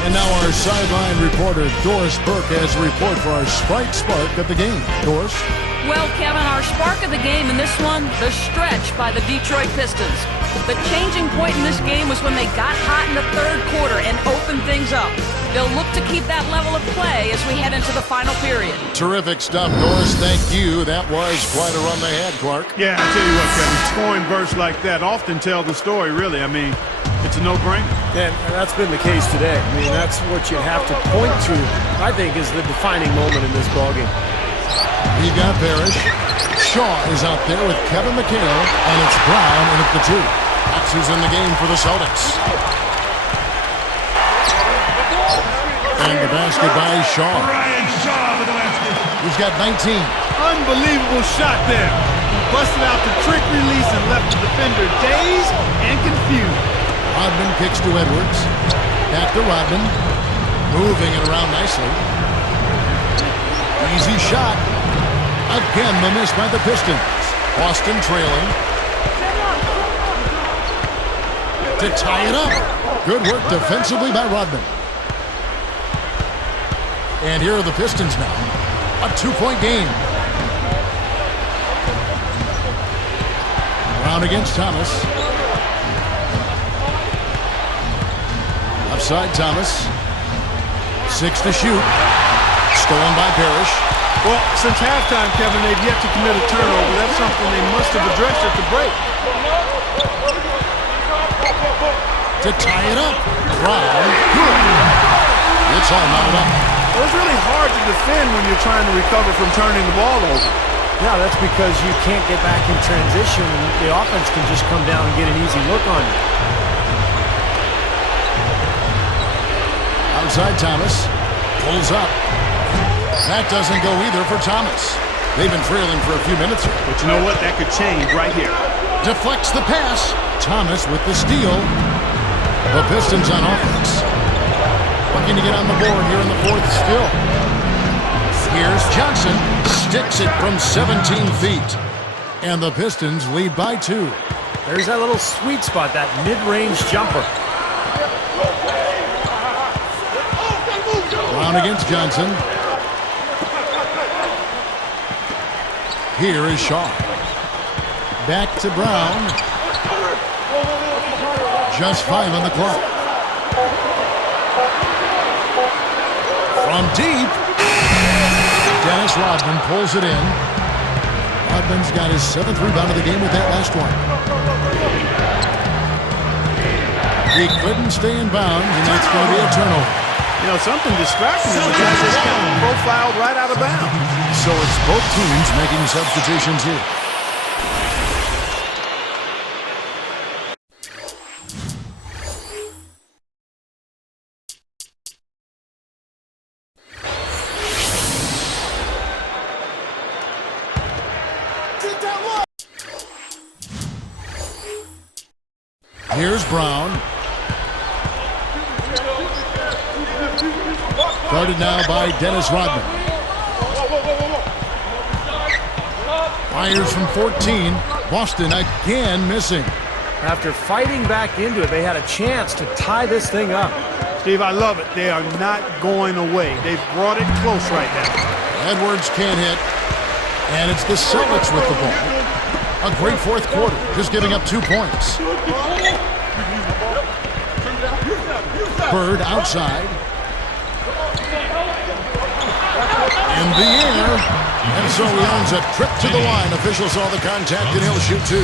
And now our sideline reporter, Doris Burke, has a report for our Sprite Spark of the game. Doris? Well, Kevin, our spark of the game in this one, the stretch by the Detroit Pistons. The changing point in this game was when they got hot in the third quarter and opened things up. They'll look to keep that level of play as we head into the final period. Terrific stuff, Doris. Thank you. That was quite a run they had, Clark. Yeah, I tell you what, Kevin, scoring bursts like that often tell the story, really. I mean, it's a no-brainer. And that's been the case today. I mean, that's what you have to point to, I think, is the defining moment in this ballgame. He got Parrish. Shaw is out there with Kevin McHale, and it's Brown in at the 2. That's who's in the game for the Celtics. And the basket by Shaw. He's got 19. Unbelievable shot there. He busted out the trick release and left the defender dazed and confused. Rodman kicks to Edwards. Back to Rodman. Moving it around nicely. Easy shot. Again, the miss by the Pistons. Boston trailing. To tie it up. Good work defensively by Rodman. And here are the Pistons now. A 2-point game. Brown against Thomas. Offside Thomas. 6 to shoot. Stolen by Parrish. Well, since halftime, Kevin, they've yet to commit a turnover. That's something they must have addressed at the break. To tie it up. Brown. Good. It's all knotted up. Well, it's really hard to defend when you're trying to recover from turning the ball over. Yeah, that's because you can't get back in transition. The offense can just come down and get an easy look on you. Outside Thomas. Pulls up. That doesn't go either for Thomas. They've been trailing for a few minutes here. But you know what? That could change right here. Deflects the pass. Thomas with the steal. The Pistons on offense. Looking to get on the board here in the fourth still. Here's Johnson. Sticks it from 17 feet. And the Pistons lead by 2. There's that little sweet spot, that mid-range jumper. Brown against Johnson. Here is Shaw. Back to Brown. Just 5 on the clock. From deep. Dennis Rodman pulls it in. Rodman's got his 7th rebound of the game with that last one. He couldn't stay in bounds, and that's going to be a turnover. You know, something distracting him. The guy just got profiled right out of bounds. So it's both teams making substitutions here. Here's Brown. Guarded now by Dennis Rodman. Fires from 14. Boston again missing. After fighting back into it, they had a chance to tie this thing up. Steve, I love it. They are not going away. They've brought it close right now. Edwards can't hit. And it's the Celtics with the ball. A great fourth quarter, just giving up 2 points. Bird outside. In the air. And so he owns a trip to the line. Officials saw the contact and he'll shoot 2.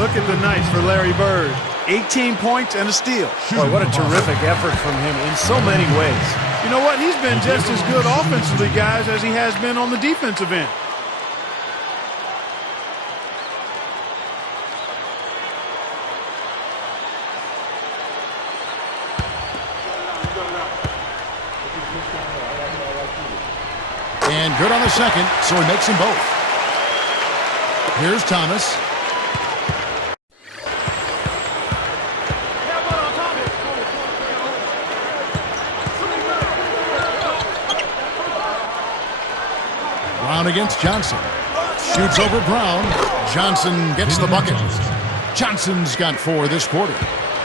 Look at the night for Larry Bird. 18 points and a steal. Boy, what a terrific effort from him in so many ways. You know what? He's been just as good offensively, guys, as he has been on the defensive end. And good on the second, so he makes them both. Here's Thomas. Brown against Johnson. Shoots over Brown. Johnson gets the bucket. Johnson's got 4 this quarter.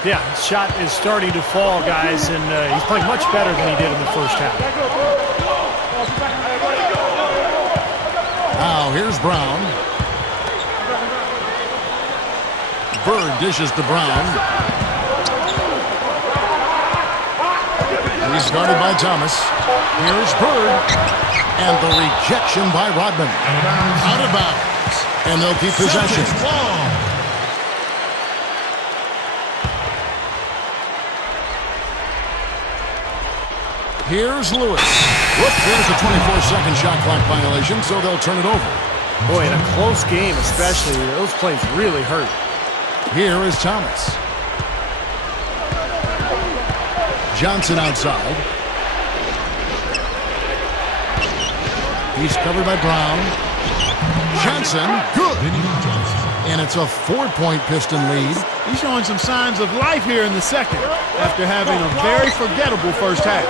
Yeah, his shot is starting to fall, guys, and he's playing much better than he did in the first half. Now here's Brown. Bird dishes to Brown. He's guarded by Thomas. Here's Bird. And the rejection by Rodman. Out of bounds. And they'll keep possession. Here's Lewis. Whoop, there's a 24-second shot clock violation, so they'll turn it over. Boy, in a close game especially, those plays really hurt. Here is Thomas. Johnson outside. He's covered by Brown. Johnson, good. And it's a 4-point Piston lead. He's showing some signs of life here in the second after having a very forgettable first half.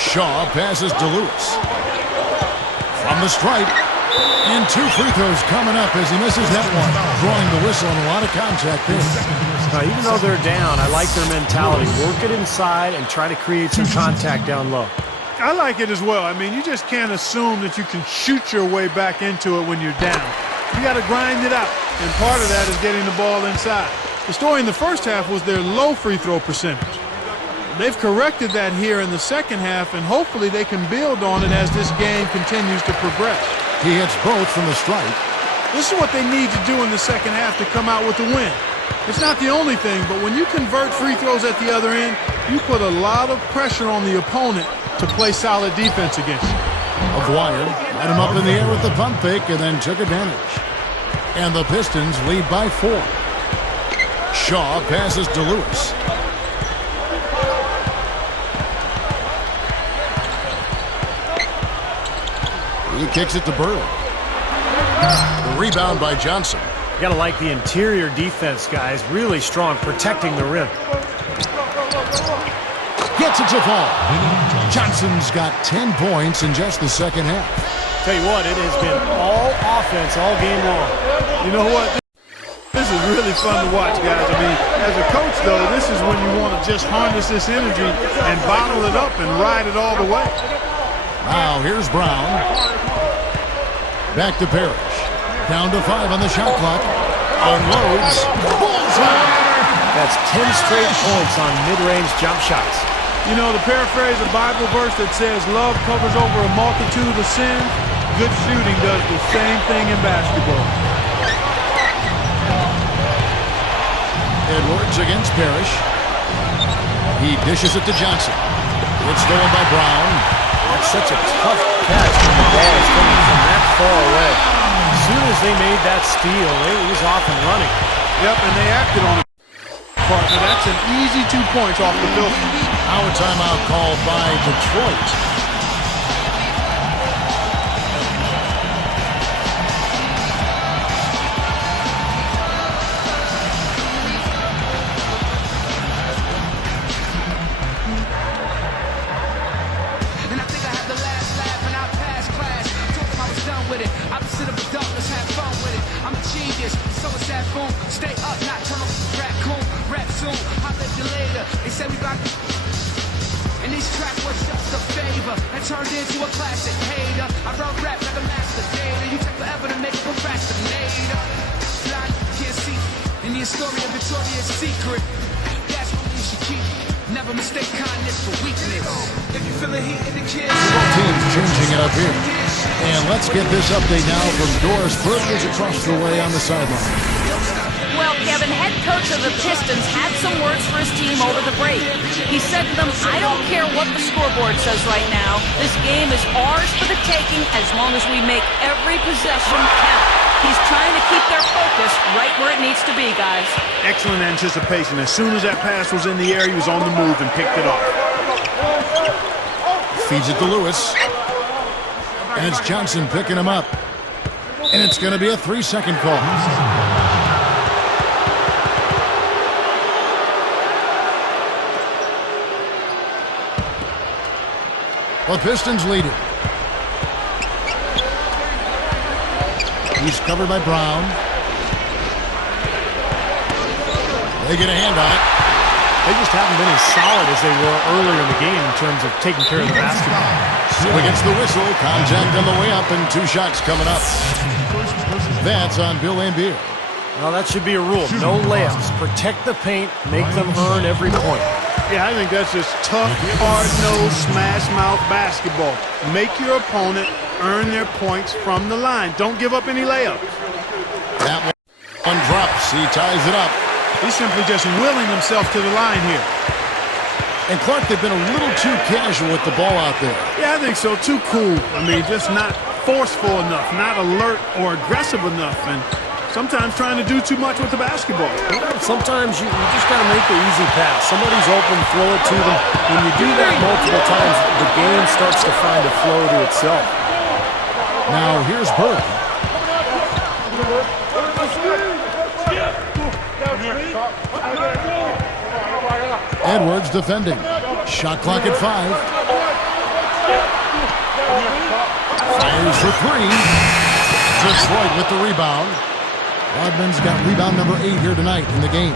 Shaw passes to Lewis. From the stripe. And 2 free throws coming up as he misses that one. Drawing the whistle and a lot of contact there. Now, even though they're down, I like their mentality. Work it inside and try to create some contact down low. I like it as well. I mean, you just can't assume that you can shoot your way back into it when you're down. You got to grind it out, and part of that is getting the ball inside. The story in the first half was their low free throw percentage. They've corrected that here in the second half, and hopefully they can build on it as this game continues to progress. He hits both from the stripe. This is what they need to do in the second half to come out with the win. It's not the only thing, but when you convert free throws at the other end, you put a lot of pressure on the opponent to play solid defense against you. Aguirre had him up in the air with the pump fake and then took advantage. And the Pistons lead by 4. Shaw passes to Lewis. He kicks it to Bird. The rebound by Johnson. You gotta like the interior defense, guys. Really strong, protecting the rim. Gets it to fall. Johnson's got 10 points in just the second half. Tell you what, it has been all offense all game long. You know what? This is really fun to watch, guys. I mean, as a coach, though, this is when you want to just harness this energy and bottle it up and ride it all the way. Now here's Brown. Back to Parrish. Down to 5 on the shot clock. Unloads. Bullseye! That's 10 straight points on mid-range jump shots. You know, to paraphrase a Bible verse that says, love covers over a multitude of sins, good shooting does the same thing in basketball. Edwards against Parrish. He dishes it to Johnson. It's stolen by Brown. That's such a tough catch when the ball is coming from that far away. As soon as they made that steal, he was off and running. Yep, and they acted on it. Partner, that's an easy 2 points off the Pistons. Now a timeout called by Detroit. Stay up, not turn off the raccoon. Rap soon, I'll let you later. They say we got. And this track was just a favor and turned into a classic hater. I wrote rap like a master data. You take forever to make a procrastinator. Blind, can't see. In the story of Victoria's Secret. That's what you should keep. Never mistake kindness for weakness. If you feel the heat in the kids. Teams changing it up here. And let's get this update now from Doris Burgers across the way on the sideline. Well, Kevin, head coach of the Pistons had some words for his team over the break. He said to them, I don't care what the scoreboard says right now. This game is ours for the taking as long as we make every possession count. He's trying to keep their focus right where it needs to be, guys. Excellent anticipation. As soon as that pass was in the air, he was on the move and picked it up. Feeds it to Lewis. And it's Johnson picking him up. And it's going to be a 3-second call. The Pistons lead it. He's covered by Brown. They get a hand on it. They just haven't been as solid as they were earlier in the game in terms of taking care of the basketball. So against the whistle, contact on the way up and 2 shots coming up. That's on Bill Laimbeer. Well, that should be a rule. No layups. Protect the paint. Make them earn every point. Yeah, I think that's just tough, hard-nosed, smash-mouth basketball. Make your opponent earn their points from the line. Don't give up any layups. That one drops. He ties it up. He's simply just willing himself to the line here. And Clark, they've been a little too casual with the ball out there. Yeah, I think so. Too cool. I mean, just not forceful enough, not alert or aggressive enough, and sometimes trying to do too much with the basketball. Sometimes you just got to make the easy pass. Somebody's open, throw it to them. When you do that multiple times, the game starts to find a flow to itself. Now here's Bird. Edwards defending. Shot clock at 5. Fires for 3. Detroit with the rebound. Rodman's got rebound number 8 here tonight in the game.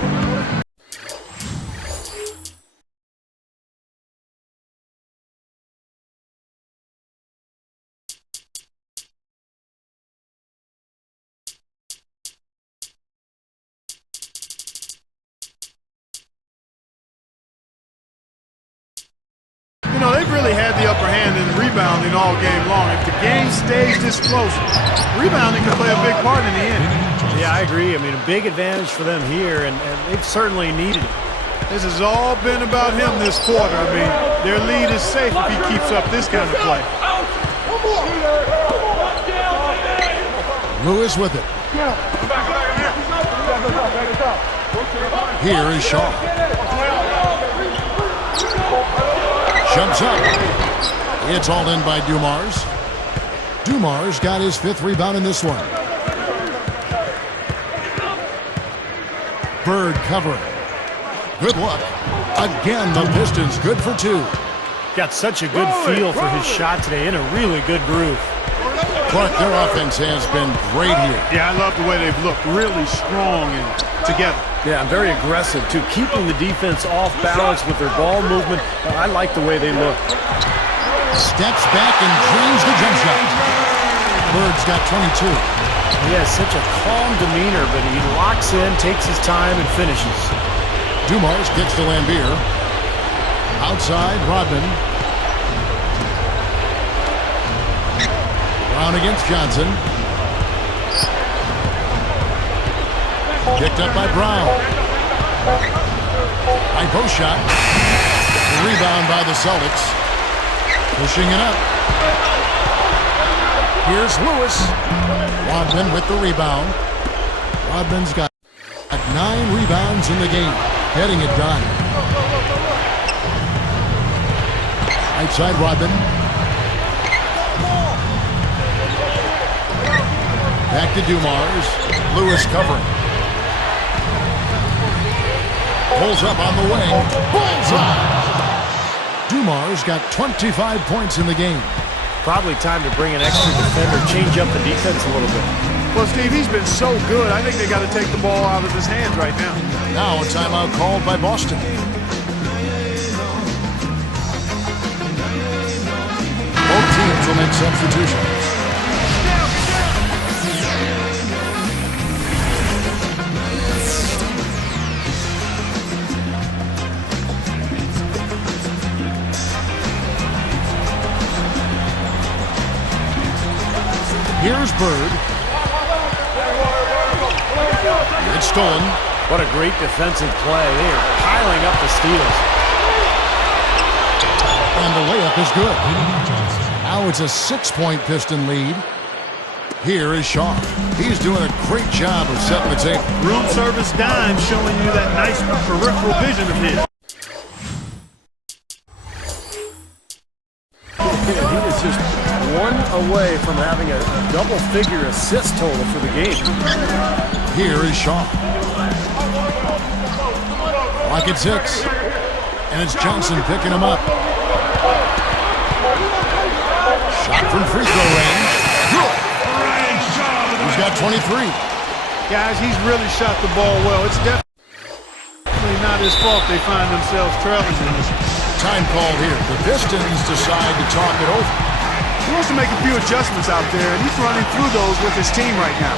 You know, they've really had the upper hand in rebounding all game long. If the game stays this close, rebounding can play a big part in the end. Yeah, I agree. I mean, a big advantage for them here, and they've certainly needed it. This has all been about him this quarter. I mean, their lead is safe if he keeps up this kind of play. Lewis with it. Here is Shaw. Jumps up. It's all in by Dumars. Dumars got his 5th rebound in this one. Bird covering. Good luck. Again, the Pistons good for 2. Got such a good feel for his shot today, in a really good groove. Clark, their offense has been great here. Yeah, I love the way they've looked. Really strong and together. Yeah, and very aggressive, too. Keeping the defense off balance with their ball movement. I like the way they look. Steps back and drains the jump shot. Bird's got 22. He has such a calm demeanor, but he locks in, takes his time, and finishes. Dumars kicks to Lambier. Outside, Rodman. Brown against Johnson. Picked up by Brown. High post shot. Rebound by the Celtics. Pushing it up. Here's Lewis. Rodman with the rebound. Rodman's got 9 rebounds in the game. Getting it done. Right side, Rodman. Back to Dumars. Lewis covering. Pulls up on the wing. Bullseye! Dumars got 25 points in the game. Probably time to bring an extra defender, change up the defense a little bit. Well, Steve, he's been so good. I think they got to take the ball out of his hands right now. Now a timeout called by Boston. Both teams will make substitutions. Here's Bird. It's stolen. What a great defensive play. They are piling up the steals. And the layup is good. Now it's a 6-point Piston lead. Here is Shaw. He's doing a great job of setting the table. Room service dime showing you that nice peripheral vision of his. He is just one away from having a double-figure assist total for the game. Here is Shaw. Clock at 6. And it's Johnson picking him up. Shot from free throw range. Good. He's got 23. Guys, he's really shot the ball well. It's definitely not his fault they find themselves trailing in this. Time called here. The Pistons decide to talk it over. He wants to make a few adjustments out there, and he's running through those with his team right now.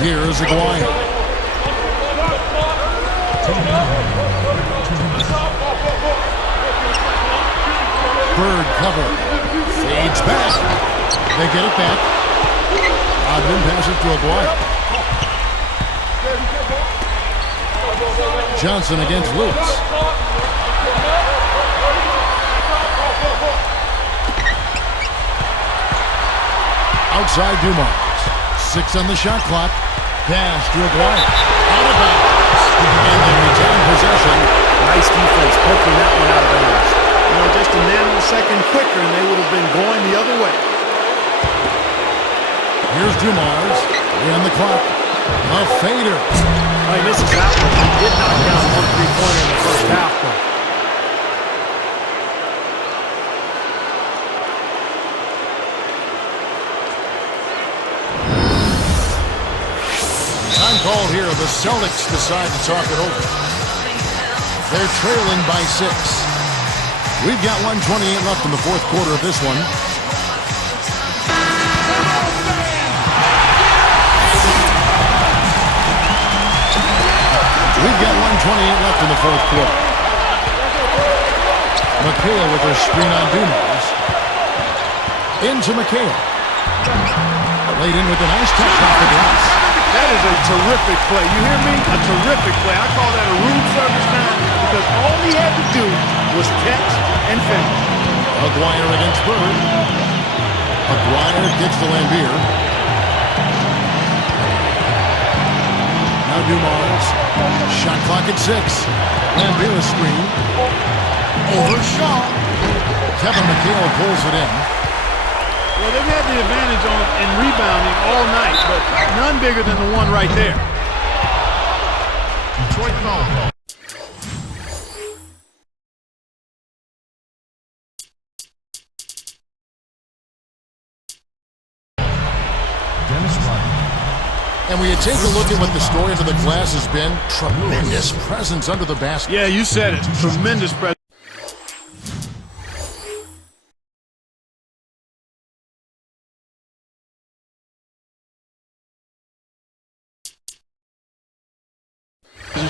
Here is Aguayo. Bird cover. Fades back. They get it back. Rodman passes to Aguayo. Johnson against Lewis. Outside Dumars. 6 on the shot clock. Pass to Aguayo. Out of bounds. And they retain possession. Nice defense, poking that one out of bounds. You know, just a nanosecond quicker, and they would have been going the other way. Here's Dumars. 3 on the clock. A fader. Oh, he misses that one. He did knock down one three-pointer in the first half, though. Time called here. The Celtics decide to talk it over. They're trailing by 6. We've got 1:28 left in the fourth quarter of this one. We've got 1:28 left in the fourth quarter. McHale with her screen on Dumas. Into McHale. Laid in with a nice touch off the glass. That is a terrific play. You hear me? A terrific play. I call that a room service now because all he had to do was catch and finish. Aguirre against Bird. Aguirre gets to Lambier. Now Dumars. Shot clock at 6. Lambier screen. Over Shaw. Kevin McHale pulls it in. Well, they've had the advantage in rebounding all night, but none bigger than the one right there. Detroit foul. Dennis Rodman. And when you take a look at what the story of the glass has been, tremendous presence under the basket. Yeah, you said it. Tremendous presence.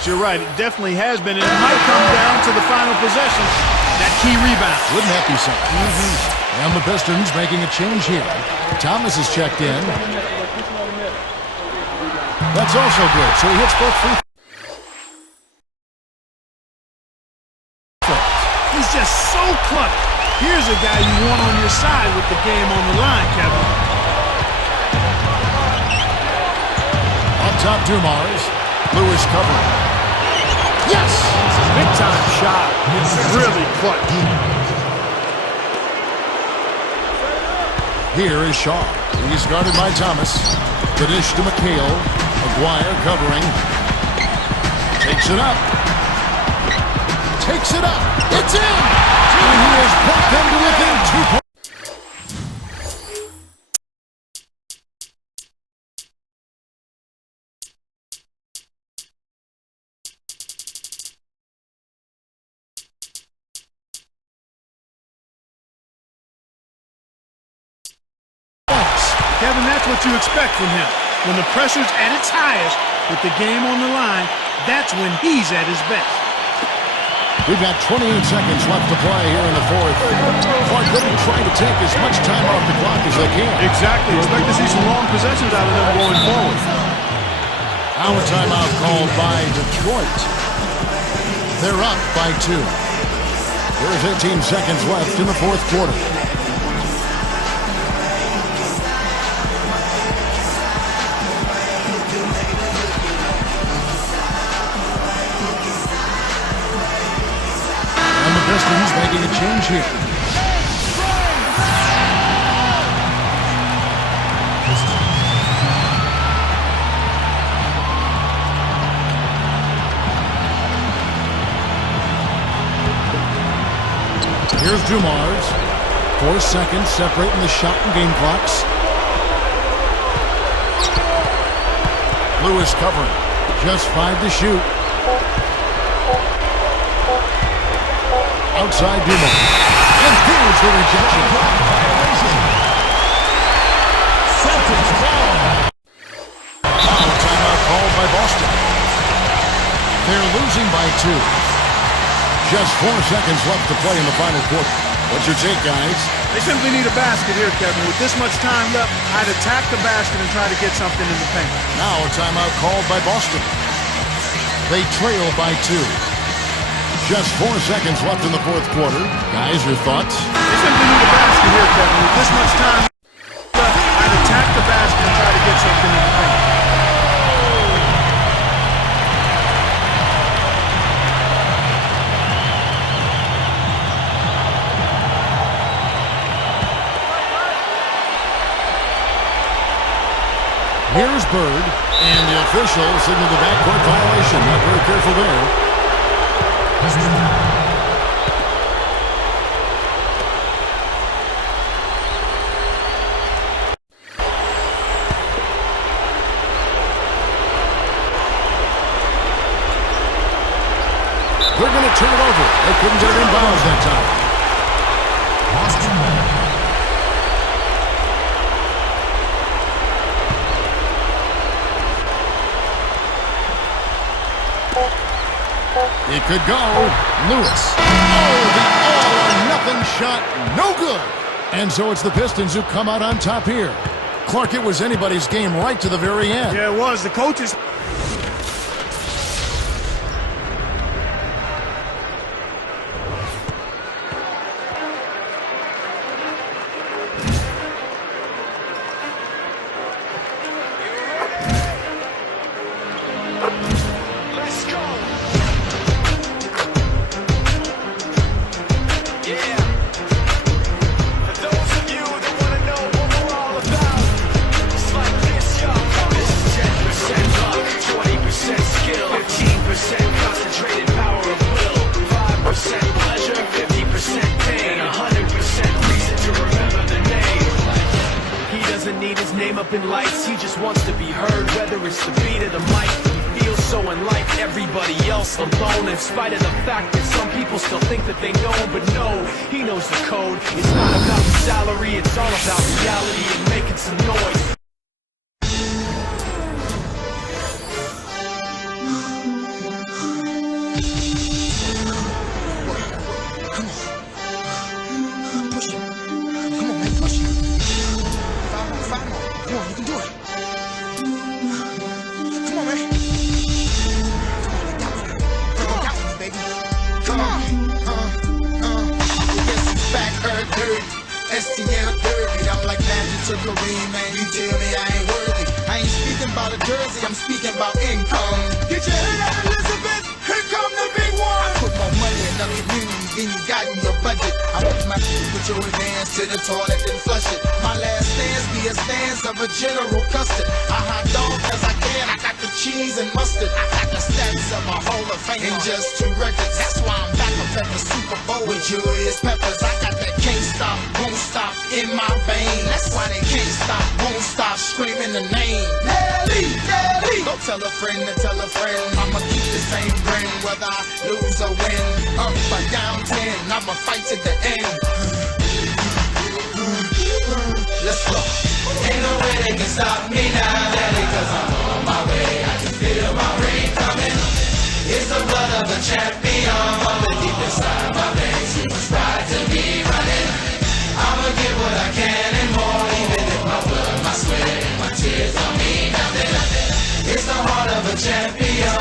You're right. It definitely has been. And it might come down to the final possession. That key rebound. Wouldn't that be something? And the Pistons making a change here. Thomas is checked in. That's also good. So he hits both free throws. He's just so clutch. Here's a guy you want on your side with the game on the line, Kevin. Up top, Dumars. Lewis covering. Yes! Big time shot. Really clutch. Here is Shaw. He's guarded by Thomas. The dish to McHale. Aguirre covering. Takes it up. Takes it up. It's in! And he has brought them to within 2 points. Kevin, that's what you expect from him. When the pressure's at its highest, with the game on the line, that's when he's at his best. We've got 28 seconds left to play here in the fourth. Clark, they'll be trying to take as much time off the clock as they can. Exactly. Expect to see some long possessions out of them going forward. Now a timeout called by Detroit. They're up by 2. There's 18 seconds left in the fourth quarter. Pistons making a change here. Here's Dumars. 4 seconds separating the shot and game clocks. Lewis covering. Just 5 to shoot. Outside Dumas. And here's the rejection. Celtics ball. Now a timeout called by Boston. They're losing by 2. Just 4 seconds left to play in the final quarter. What's your take, guys? They simply need a basket here, Kevin. With this much time left, I'd attack the basket and try to get something in the paint. Now a timeout called by Boston. They trail by 2. Just 4 seconds left in the fourth quarter. Guys, your thoughts? They simply need a basket here, Kevin. With this much time left, I'd attack the basket and try to get something in the paint. Here's Bird, and the official signaled the backcourt violation. Not very careful there. They're going to turn it over. They couldn't get it in bounds that time. Boston. It could go. Lewis. Oh, the all-or-nothing shot. No good. And so it's the Pistons who come out on top here. Clark, it was anybody's game right to the very end. Yeah, it was. The coaches... Let's go. Yeah. For those of you that want to know what we're all about, it's like this, y'all. This is 10% luck, 20% skill, 15% concentrated power of will, 5% pleasure, 50% pain, 100% reason to remember the name. He doesn't need his name up in lights, he just wants to be heard, whether it's the beat of the mic. He feels so unlike everybody else, alone, in spite of the fact that some people still think that they know, but no, he knows the code. It's not about the salary, it's all about reality and making some noise. Push it. Come on, man, push it. 5 more. Come on, you can do it. Come on, man. Come on, got me, baby. Come on. Yes, it's back, dirty. STL dirty. I'm like Magic to Kareem, man. You tell me I ain't worthy. I ain't speaking about a jersey, I'm speaking about income. Get your head out, Elizabeth. Here come the big one. I put more money in the community than you got in your budget. I want my kids put your advance to the toilet and flush it. My last stance be a stance of a General Custard. I hot dog as I can, I got the cheese and mustard. I got the status of my Hall of Fame in just 2 records. That's why I'm back up at the Super Bowl with Julius Peppers. I got that can't stop, won't stop in my vein. That's why they can't stop, won't stop screaming the name. Nelly, Nelly. Go tell a friend to tell a friend. I'ma keep the same grin whether I lose or win. Up or down 10, I'ma fight to the end. Let's go. Ain't no way they can stop me now, Daddy, cause I'm on my way. I can feel my rain coming. It's the blood of a champion, bubbling deep inside my veins. It's pride to be running. I'ma get what I can and more, even if my blood, my sweat, and my tears don't mean nothing. It's the heart of a champion.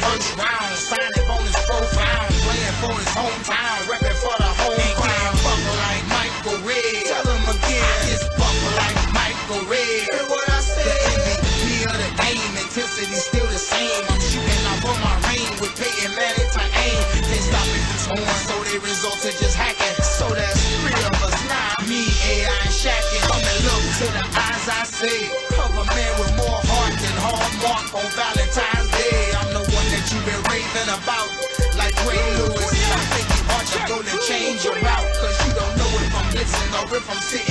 First round, signing bonus profile, playing for his hometown, repping for the whole crowd. Buckle like Michael Red. Tell him again, it's buckle like Michael Red. Hear what I said? The MVP of the game, intensity still the same. I'm shooting out for my rain with Peyton Manning to aim. Can't stop me from scoring, so they result to just hacking. So there's 3 of us now, me, AI, and Shaqin'. Come and look to the eyes I see of a man with more heart than Hallmark on Valentine's Day. I'm the one that you've been raving about, like Ray Lewis. I think you ought to go and change your route, cause you don't know if I'm blitzing or if I'm sitting